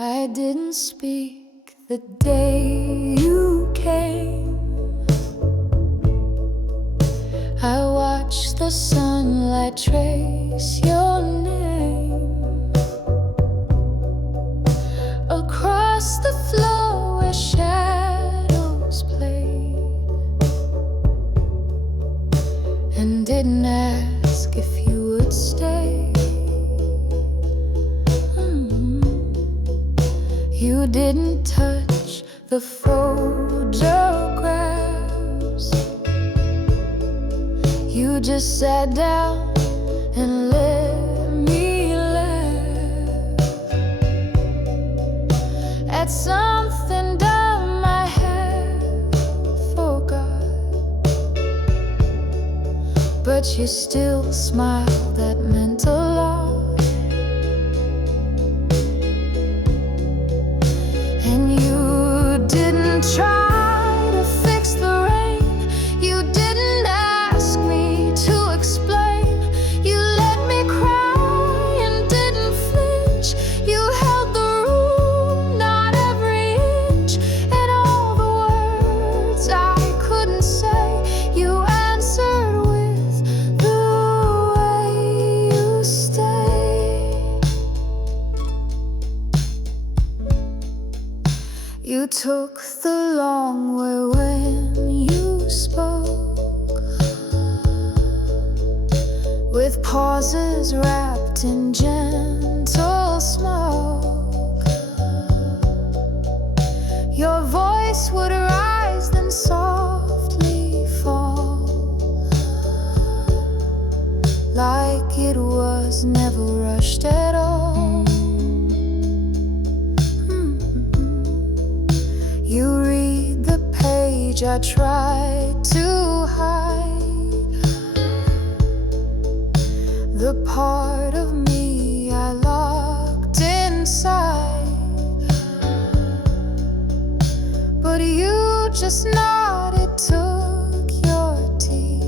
I didn't speak the day you came. I watched the sunlight trace your name across the floor where shadows played, and didn't ask if you would stay. You didn't touch the photographs. You just sat down and let me laugh at something dumb I had forgot. But you still smiled, that meant a lot. And you didn't try to fix the rain. You didn't ask me to explain. You let me cry and didn't flinch. You held the room, not every inch. And all the words I couldn't say, you answered with the way you stayed. You took the long way when you spoke, with pauses wrapped in gentle smoke. Your voice would rise, then softly fall, like it was never rushed at all. You read the page I tried to hide, the part of me I locked inside. But you just nodded, took your tea,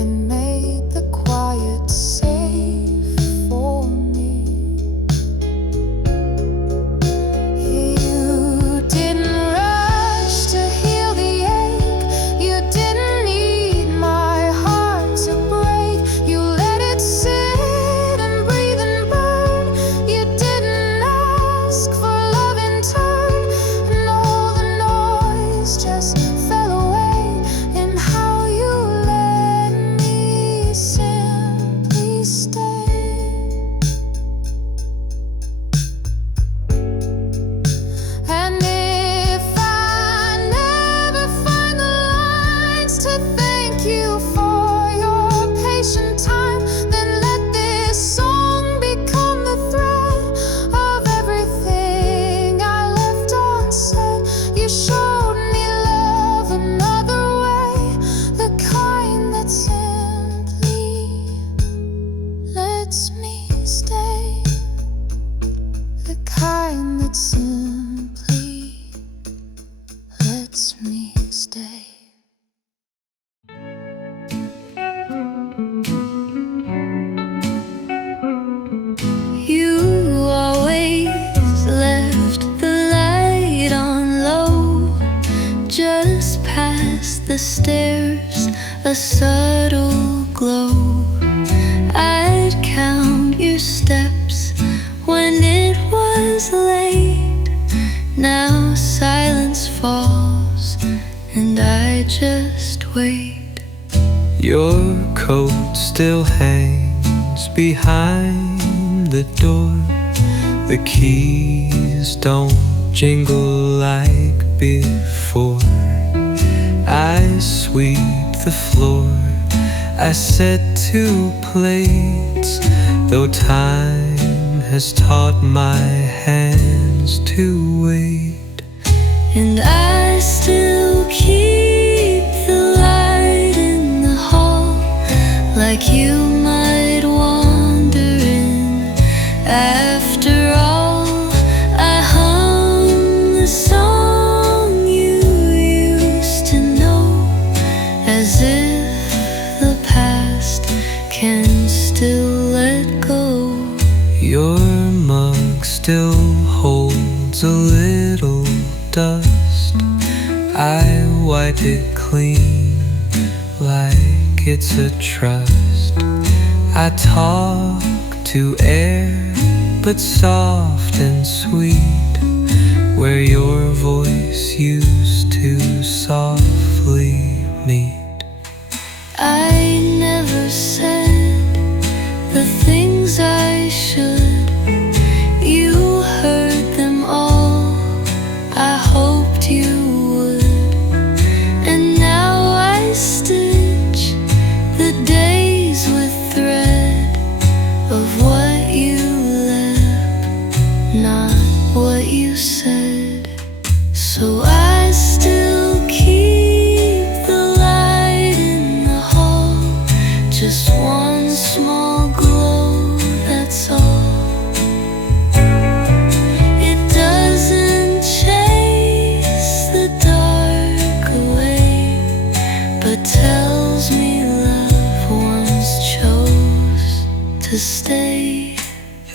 and made the quiet safe for me. You didn't rush to heal the ache. You didn't need my heart to break. You let it sit and breathe and burn. You didn't ask for love in turn. And all the noise just fell away in how you let me simply stay. And if I never find the lines to thank you for your patient time, then let this song become the thread of everything I left unsaid. You showed me love another way, the kind that simply lets me stay, the kind that simply lets me stay. You always left the light on low, just past the stairs, a subtle glow. I'd count your steps when it was late. Now silence falls and I just wait. Your coat still hangs behind the door. The keys don't jingle like before. I sweep the floor, I set 2 plates, though time has taught my hands to wait. And I still keep the light in the hall, like you might wander in. After all, I hum the song you used to know, as if the past can still let go. Your mug still holds a little dust. I wipe it clean like it's a trust. I talk to air, but soft and sweet, where your voice used to softly meet. I never said the things I should.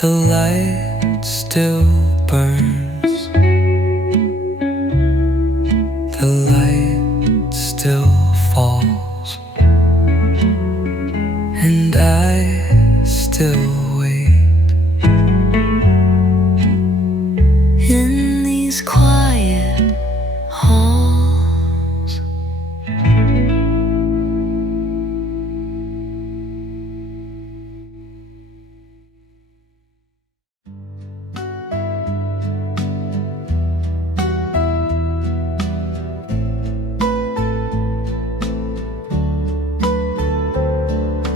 The light still burns. The light still falls. And I still wait in these quiet halls.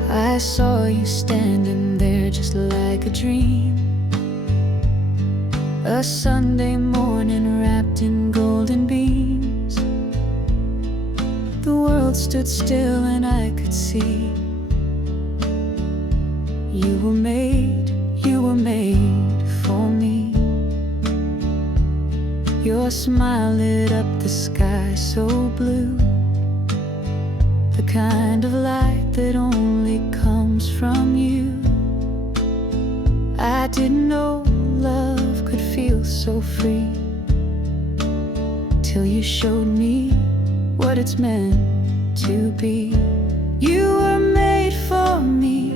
I saw you standing there just like a dream. A Sunday morning wrapped in golden beams. The world stood still and I could see you were made for me. Your smile lit up the sky so blue, the kind of light that only comes from you. I didn't know love could feel so free till you showed me what it's meant to be. You were made for me,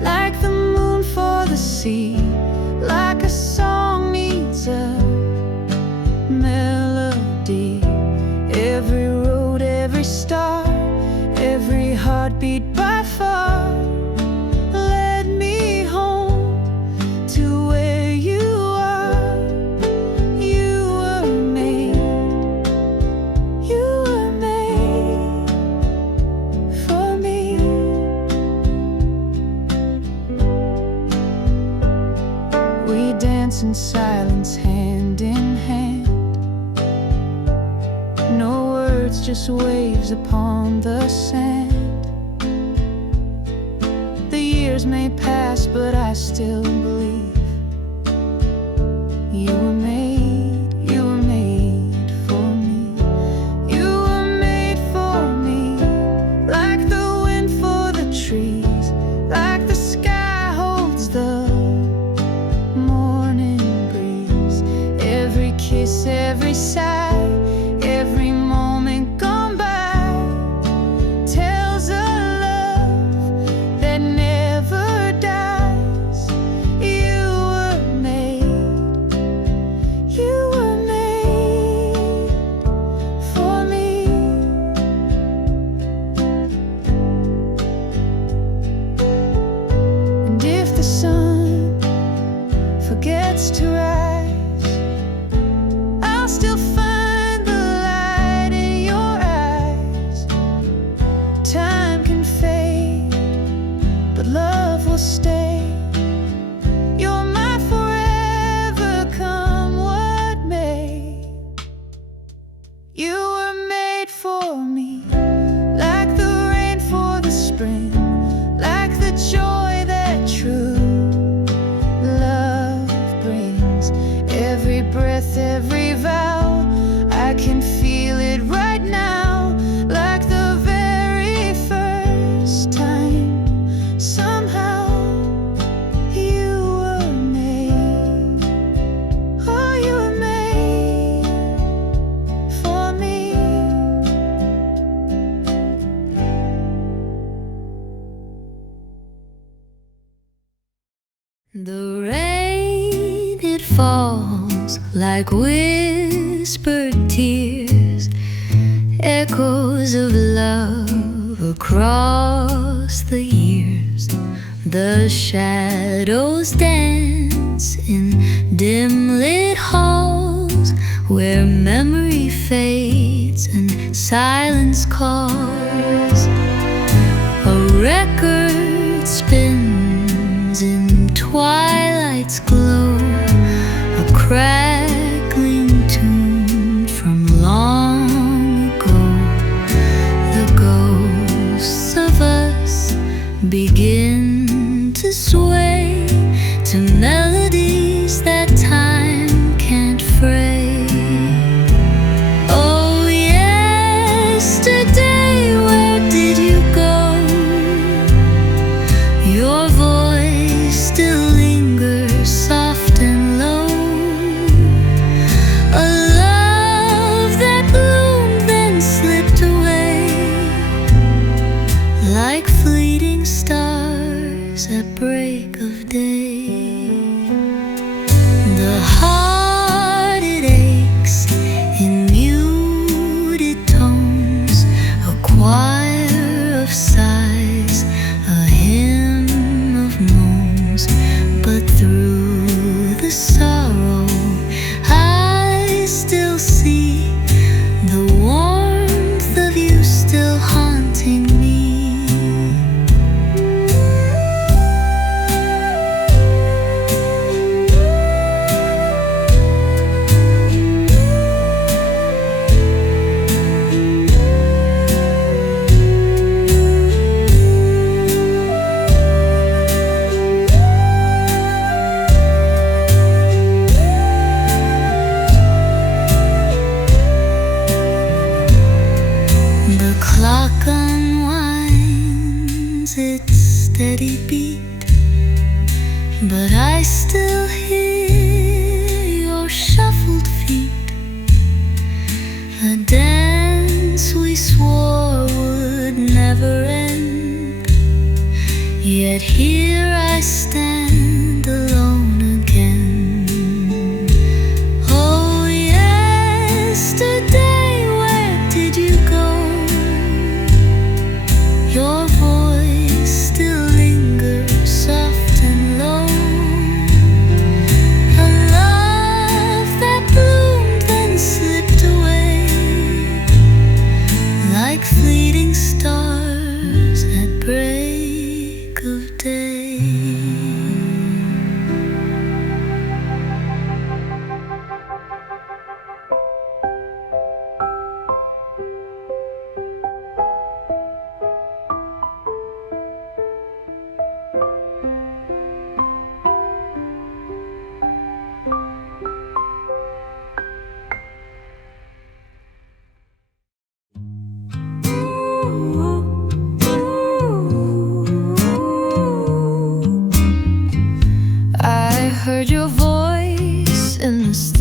like the moon for the sea, like a song needs a melody. Every road, every star, every heartbeat by far led me home to where you are. You were made for me. We dance in silence, hand in hand. No words, just waves upon the sand. The years may pass, but I still believe you were made for me. You were made for me, like the wind for the trees, like the sky holds the morning breeze. Every kiss, every sigh, every moment gone by tells a love that never dies. You were made for me. And if the sun forgets to rise, I'll still find the light in your eyes. Time can fade, but love will stay. You're my forever, come what may. You were made for me, like the rain for the spring, like the joy that true love brings. Every breath, every vow, I can feel it right now, like the very first time. Somehow you were made, oh, you were made for me. The rain, it falls like whispered tears, echoes of love across the years. The shadows dance in dim lit halls where memory fades and silence calls. A record spins in twilight's glow, a crackling tune from long ago. The ghosts of us begin to sway to melodies that time can't fray. Oh, yesterday, where did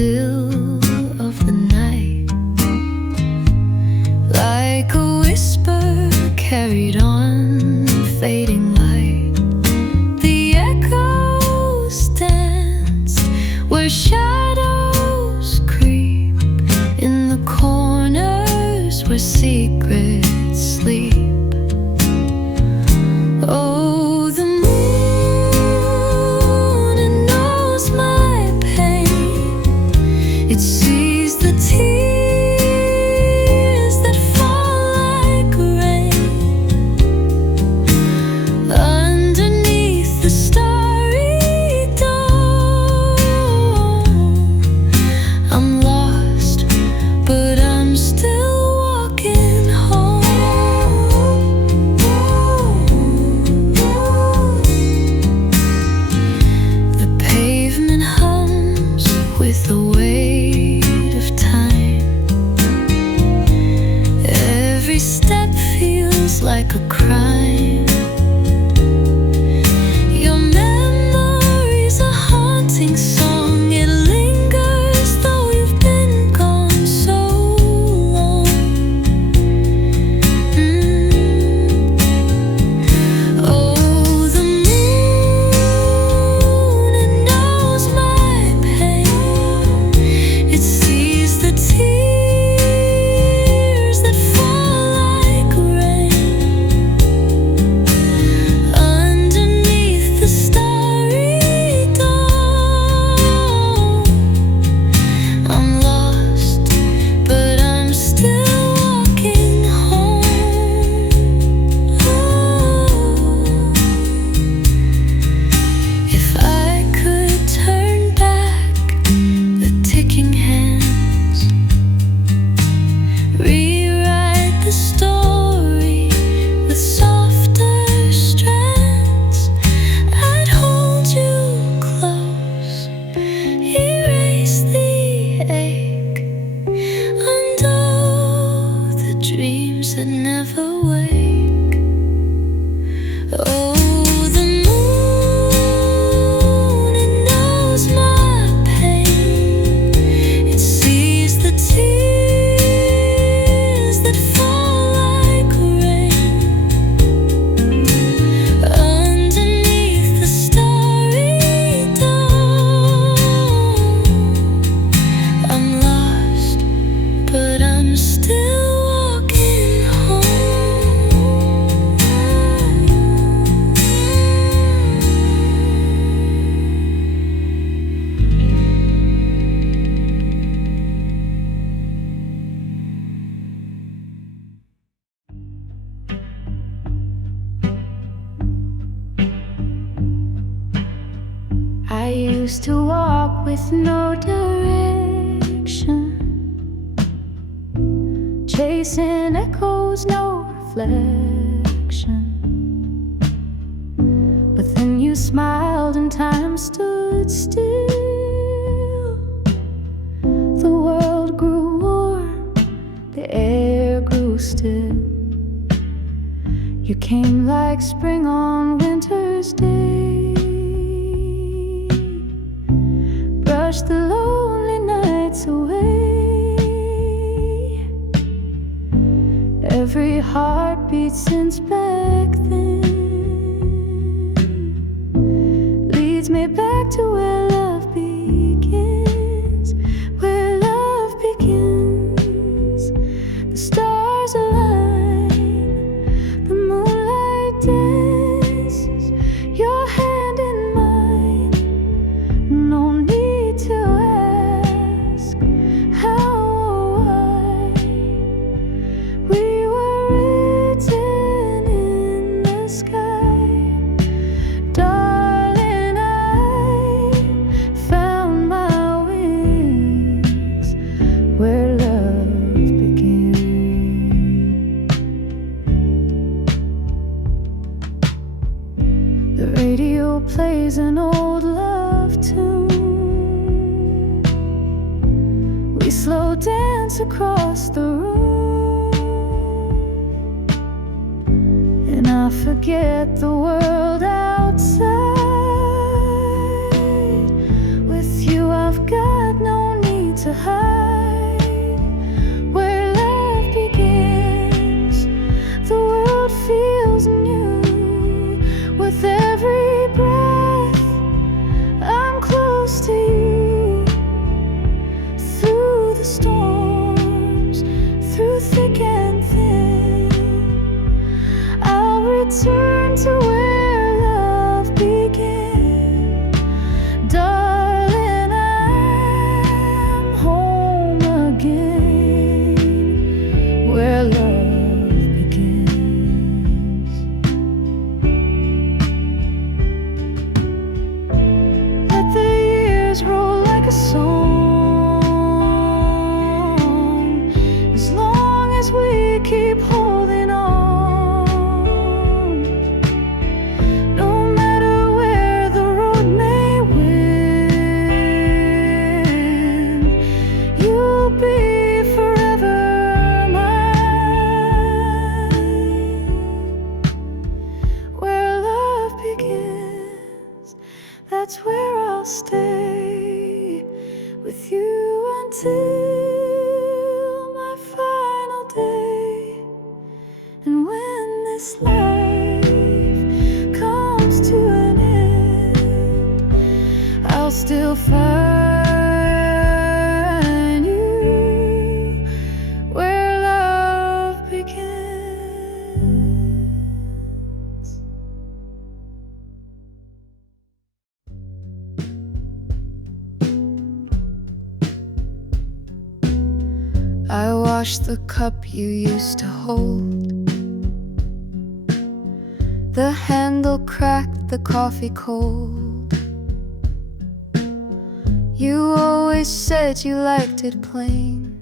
still of the night, like a whisper carried on fading light. The echoes dance where shadows creep, in the corners where secrets sleep. Oh, the moon, it knows my pain. It sees the tears that fall like rain. Underneath the starry dome, I'm lost, but I'm still walking home. The pavement hums with the weight of time. Every step feels like a crime. Your memory's a haunting song. It lingers though you've been gone so long. Oh, the moon, it knows my pain. It sees the tears that fall like rain. Underneath the starry dome, I'm lost, but I'm still walking home. If I could turn back the ticking hands, rewrite the story with softer strands, I'd hold you close, erase the ache, undo the dreams that never wake. Oh, the moon, it knows my pain. It sees the tears that fall like rain. Underneath the starry dome, I'm lost, but I'm still walking home. I used to walk with no direction, chasing echoes, no reflection. But then you smiled and time stood still. The world grew warm, the air grew still. You came like spring on winter's day, brushed the lonely nights away. Every heartbeat since back then leads me back to where love begins, where love begins. The stars align, the moonlight dances, your hand in mine. No need to ask how or why. We were written in the sky. Darling, I found my wings where love began. The radio plays an old love tune. We slow dance across the room, and I forget the world outside. With you I've got no need close to you, through the storms, through thick and thin. I'll return to where love began. Darling, I'm home again, where love begins. Let the years roll like a song, as long as we keep holding on. No matter where the road may win, you'll be forever mine. Where love begins, that's where I'll stay with you until my final day. And when this life comes to an end, I'll still find you where love begins. I washed the cup you used to hold. The handle cracked, the coffee cold. You always said you liked it plain.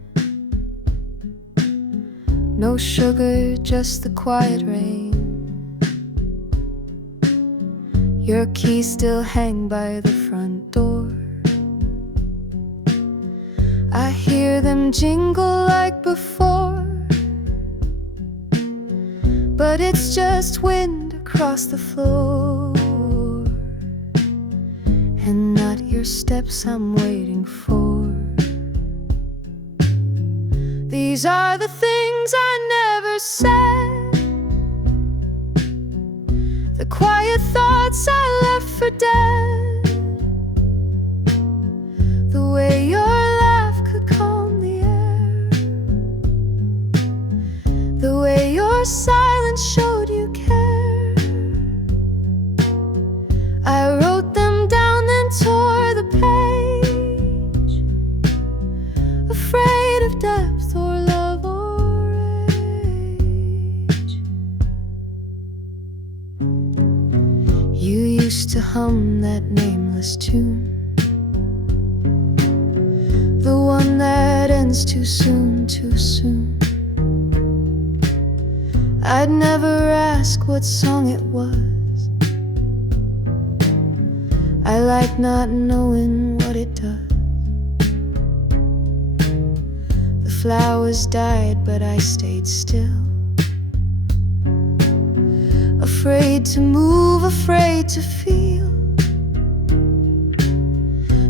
No sugar, just the quiet rain. Your keys still hang by the front door. I hear them jingle like before, but it's just wind across the floor, and not your steps I'm waiting for. These are the things I never said, the quiet thoughts I left for dead. The way your laugh could calm the air, the way your silence showed you care. I wrote them down, then tore the page, afraid of depth or love or age. You used to hum that nameless tune, the one that ends too soon, too soon. I'd never ask what song it was. I like not knowing what it does. The flowers died, but I stayed still, afraid to move, afraid to feel.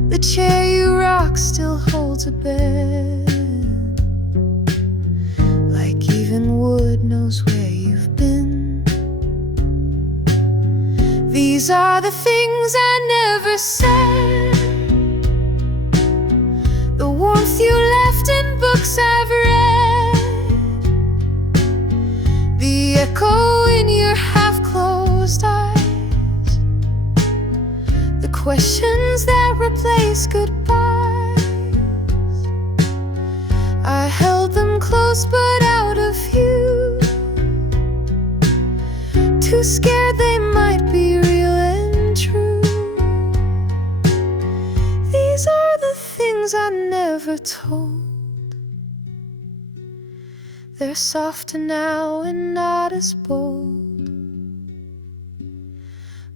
The chair you rock still holds a bed, like even wood knows where you've been. These are the things I never said, the warmth you left in books I've read, the echo in your half-closed eyes, the questions that replace goodbyes. I held them close but out of view, too scared they might be real and true. These are the things I never told. They're softer now and not as bold,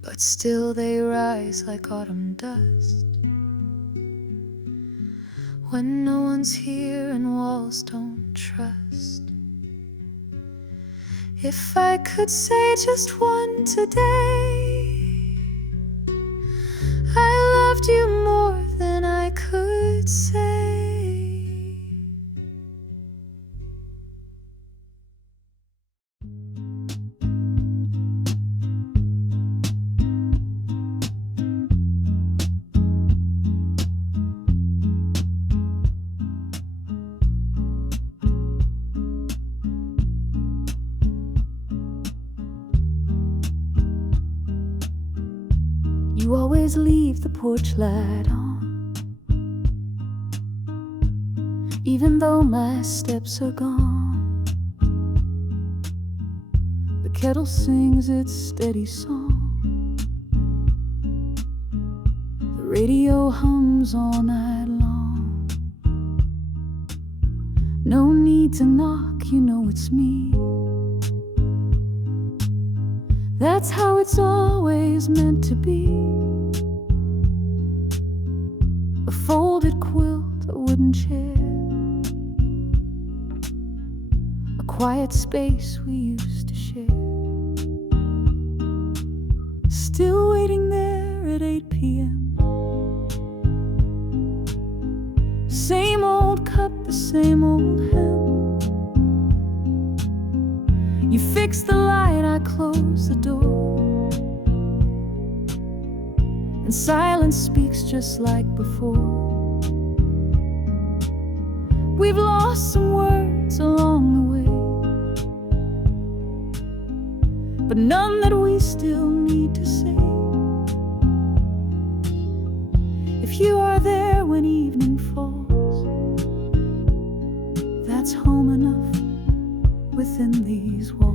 but still they rise like autumn dust, when no one's here and walls don't trust. If I could say just one today, I loved you more than I could say. You always leave the porch light on, even though my steps are gone. The kettle sings its steady song, the radio hums all night long. No need to knock, you know it's me. That's how it's always meant to be. A folded quilt, a wooden chair, a quiet space we used to share. Still waiting there at 8 p.m. Same old cup, the same old hem. You fix the light, I close the door, and silence speaks just like before. We've lost some words along the way, but none that we still need to say. If you are there when evening falls, that's home enough within these walls.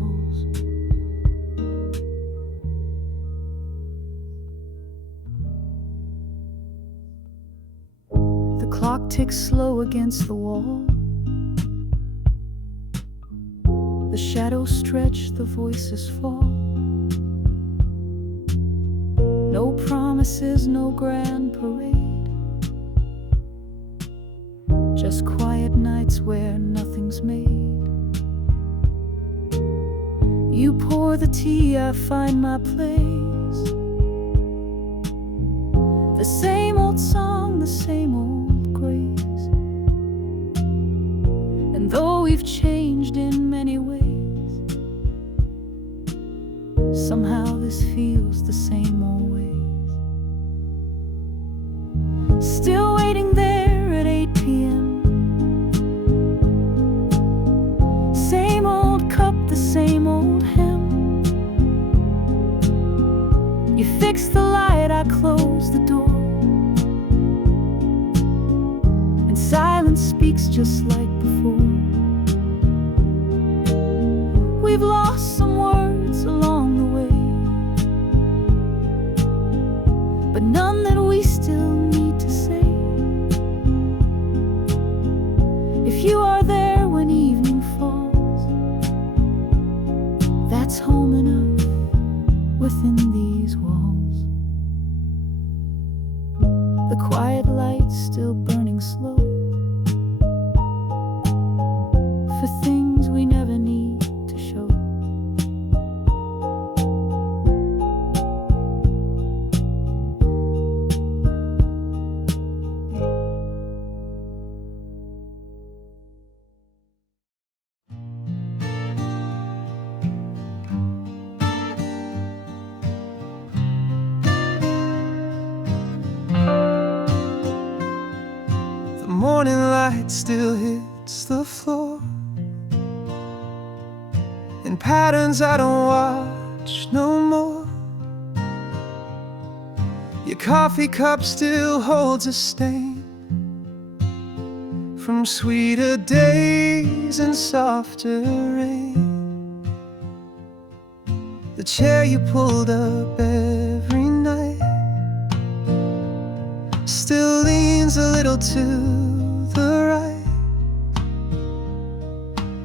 The clock ticks slow against the wall. The shadows stretch, the voices fall. No promises, no grand parade, just quiet nights where nothing's made. You pour the tea, I find my place. The same old song, the same old grace. And though we've changed in many ways, somehow this feels the same always. Still waiting there at 8 p.m. Same old cup, the same old hem. You fix the light, I close the door, and silence speaks just like before. We've lost some words along the way, but none that we still need to say. If you are there when evening falls, that's home enough within these walls. The quiet light still burning slow, for things we never need to show. The morning light still hits the floor in patterns I don't watch no more. Your coffee cup still holds a stain from sweeter days and softer rain. The chair you pulled up every night still leans a little to the right.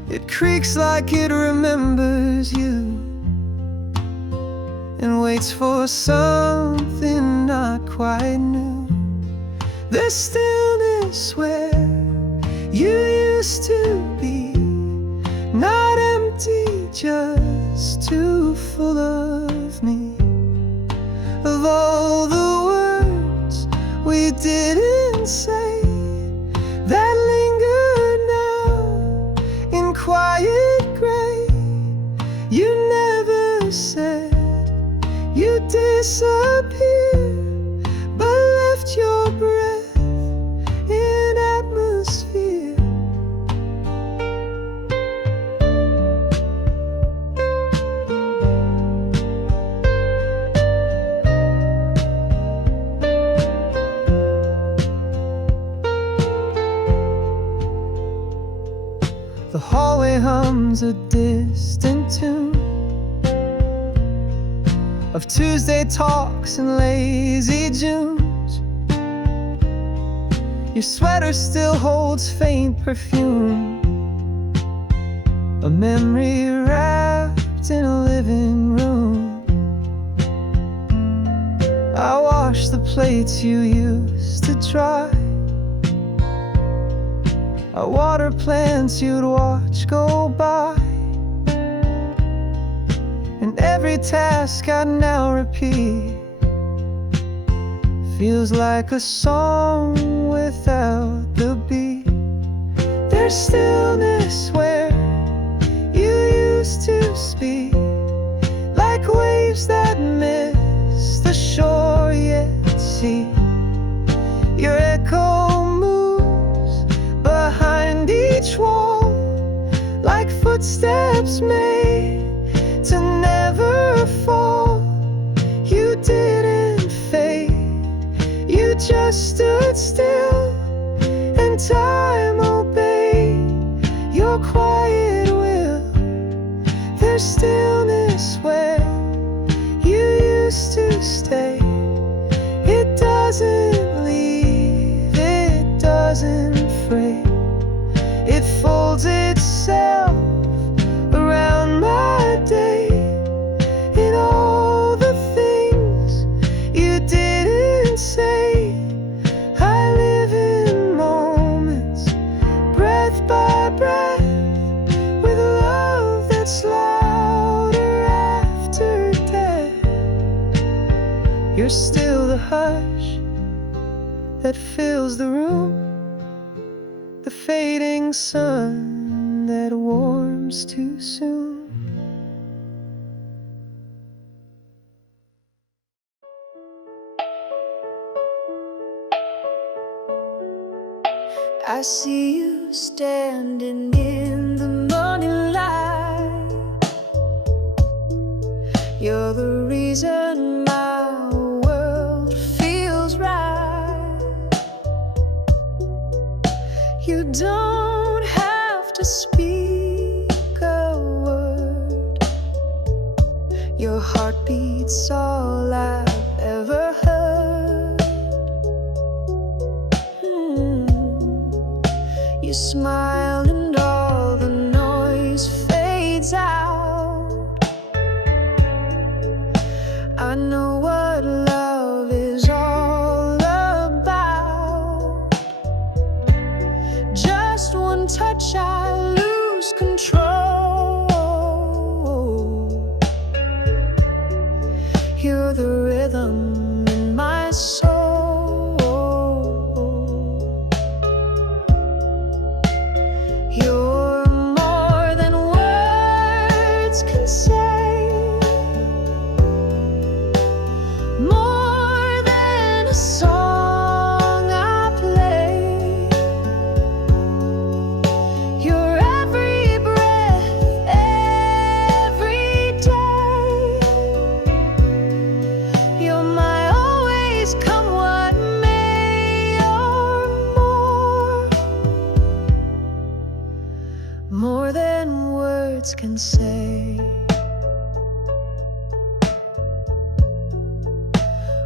It creaks like it remembers you and waits for something not quite new. There's stillness where you used to be, not empty, just too full of me. Of all the words we didn't say that lingered now in quiet gray. You never said you'd disappear, but left your breath in atmosphere. The hallway hums a distant tune of Tuesday talks and lazy Junes. Your sweater still holds faint perfume, a memory wrapped in a living room. I wash the plates you used to dry, I water plants you'd watch go by, and every task I now repeat feels like a song without the beat. There's stillness where you used to speak, like waves that miss the shore yet see. Your echo moves behind each wall, like footsteps made to never fall. You didn't fade, you just stood still, and time obeyed your quiet will. There's stillness where you used to stay. It doesn't leave, it doesn't fray. It folds itself around my day. In all the things you didn't say, I live in moments, breath by breath, with love that's louder after death. You're still the hush that fills the room, the fading sun that warms too soon. I see you standing in the morning light. You're the reason my world feels right. You don't have to speak a word, your heart beats all I've ever heard. You smile and all the noise fades out. I know what love is all about. Just one touch, I lose control. You're the rhythm in my soul. You're more than words can say, more than a song I play. You're every breath, every day. You're my always, come what may, or more than words can say.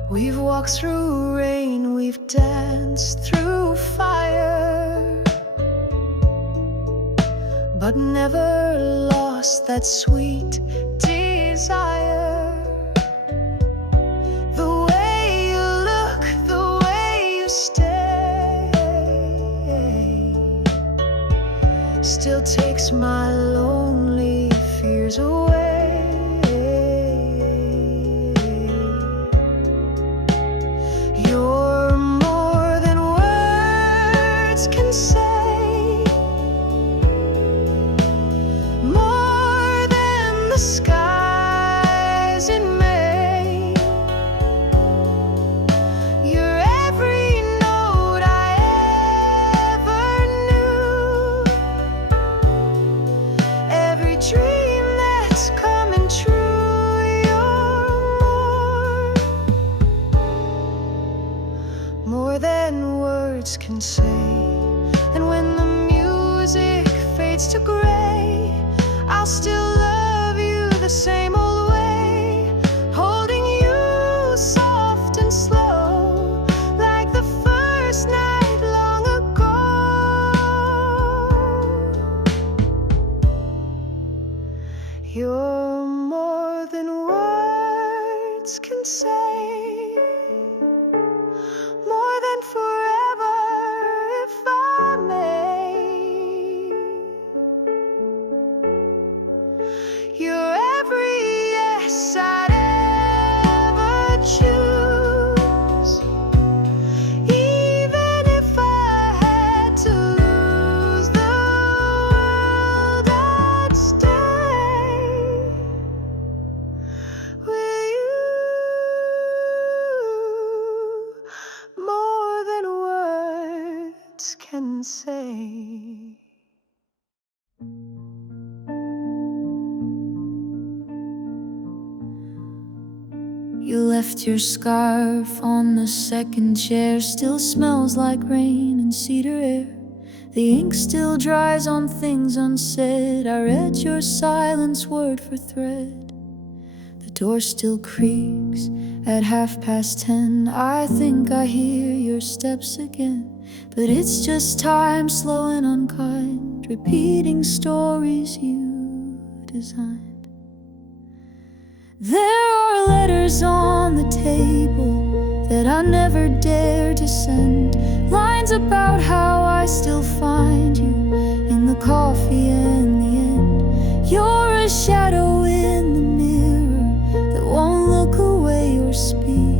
We've walked through rain, we've danced through fire, but never lost that sweet desire. The way you look, the way you stay, still takes my lonely fears away. You're more than words can say, more than the skies in May. You're every note I ever knew, every dream that's coming true. You're more than words can say. And when the music fades fades to gray, I'll still love you the same old way, holding you soft and slow, like the first night long ago. You're more than words can say, more than forever, if I may. You're every yes I'd ever choose, even if I had to lose the world, I'd stay with you, more than words can say. You left your scarf on the second chair, still smells like rain and cedar air. The ink still dries on things unsaid. I read your silence word for thread. The door still creaks at 10:30. I think I hear your steps again, but it's just time, slow and unkind, repeating stories you designed. There are letters on the table that I never dare to send, lines about how I still find you in the coffee and the end. You're a shadow in the mirror that won't look away or speak,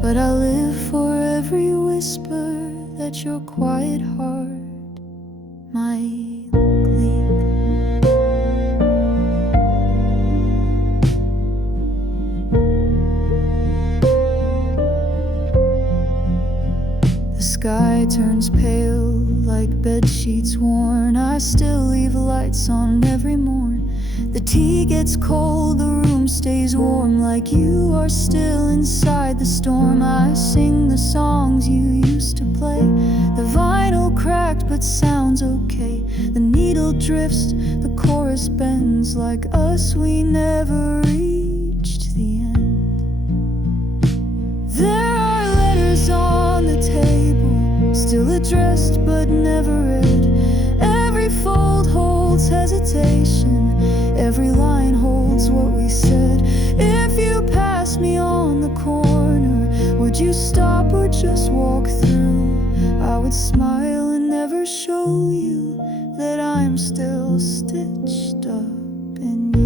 but I live for every whisper that your quiet heart might leak. The sky turns pale like bed sheets worn. I still leave lights on every morn. The tea gets cold, the room stays warm, like you are still inside the storm. I sing the songs you used to play. The vinyl cracked but sounds okay. The needle drifts, the chorus bends, like us we never reached the end. There are letters on the table, still addressed but never read. Every fold holds hesitation, every line holds what we said. If you passed me on the corner, would you stop or just walk through? I would smile and never show you that I'm still stitched up in you.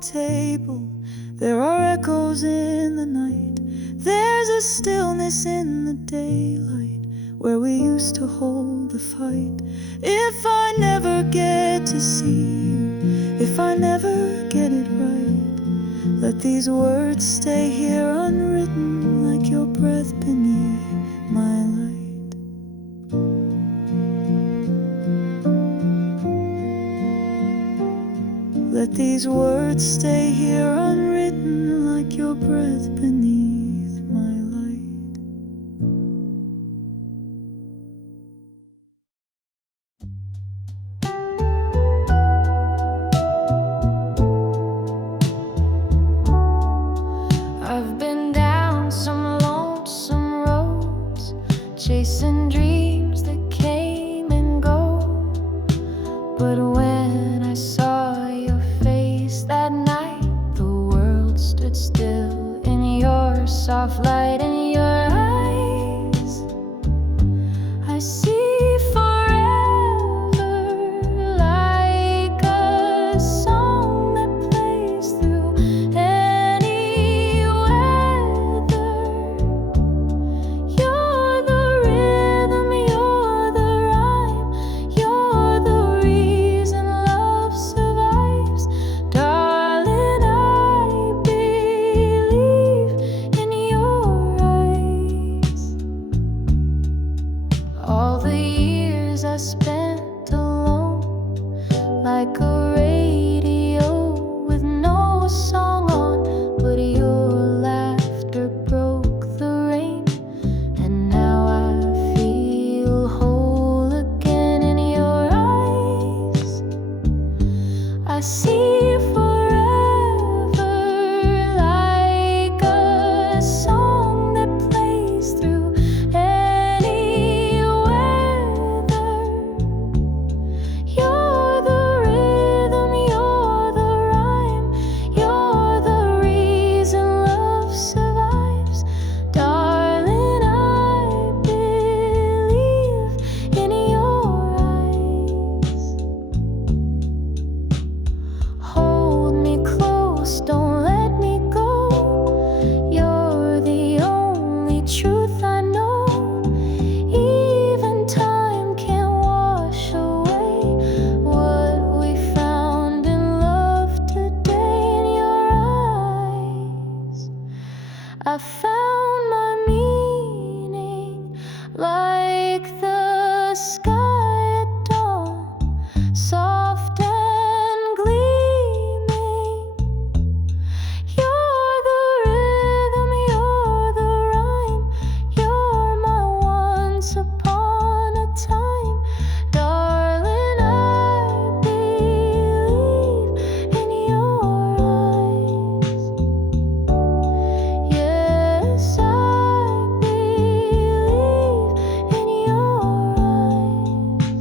Table, there are echoes in the night. There's a stillness in the daylight where we used to hold the fight. If I never get to see you, if I never get it right, let these words stay here unwritten, like your breath beneath my light. Let these words stay here unwritten, like your breath beneath my light. I've been down some lonesome roads, chasing dreams that came and go, but when I saw your face that night, the world stood still in your soft light. In your eyes I see forever, like a song that plays through any weather. You're the rhythm, you're the rhyme, you're the reason love survives. Darling, I believe see forever, like a song that plays through any weather. You're the rhythm, you're the rhyme, you're the reason love survives. Darling, I believe in your eyes. Hold me close, don't let me go. You're the only truth I know. Even time can't wash away what we found in love today. In your eyes, I found my meaning, like the sky at dawn, soft and gleaming. You're the rhythm, you're the rhyme, you're my once upon a time. Darling, I believe in your eyes. Yes, I believe in your eyes.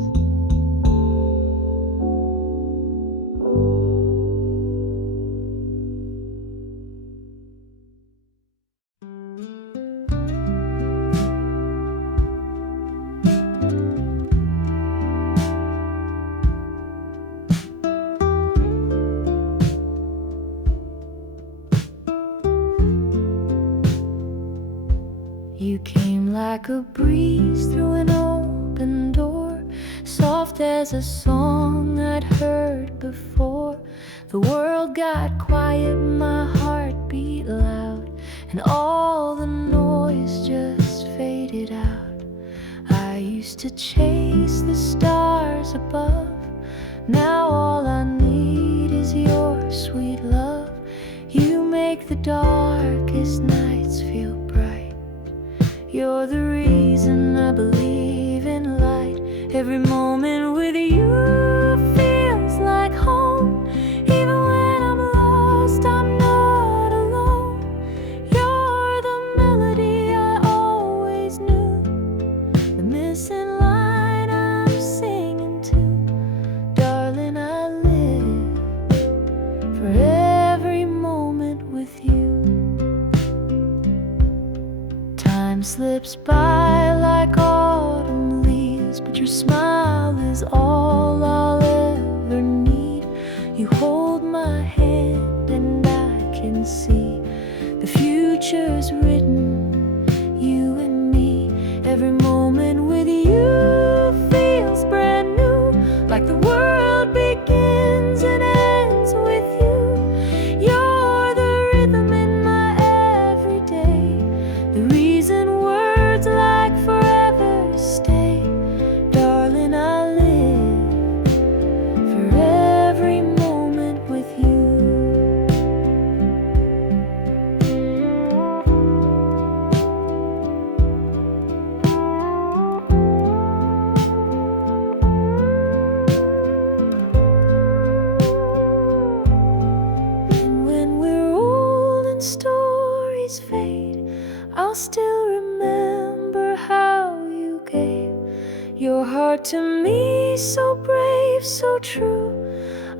You came like a breeze through an open door, soft as a song I'd heard before. The world got quiet, my heart beat loud, and all the noise just faded out. I used to chase the stars above, now all I need is your sweet love. You make the darkest nights feel bright. You're the reason I believe in light. Every moment with you feels like home. Even when I'm lost, I'm not alone. You're the melody I always knew, the missing line I'm singing to. Darling, I live for every moment with you. Time slips by like autumn leaves, but your smile is all I'll ever need. You hold my hand and I can see the future's written, you and me. Every moment with you feels brand new, like the world begins and ends with you. You're the rhythm in my everyday, the reason words like forever stay. Darling, I live for every moment with you. And when we're old and stories fade, I'll still remember how you gave your heart to me, so brave, so true.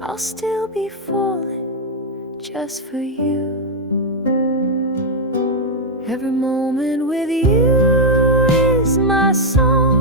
I'll still be falling just for you. Every moment with you is my song.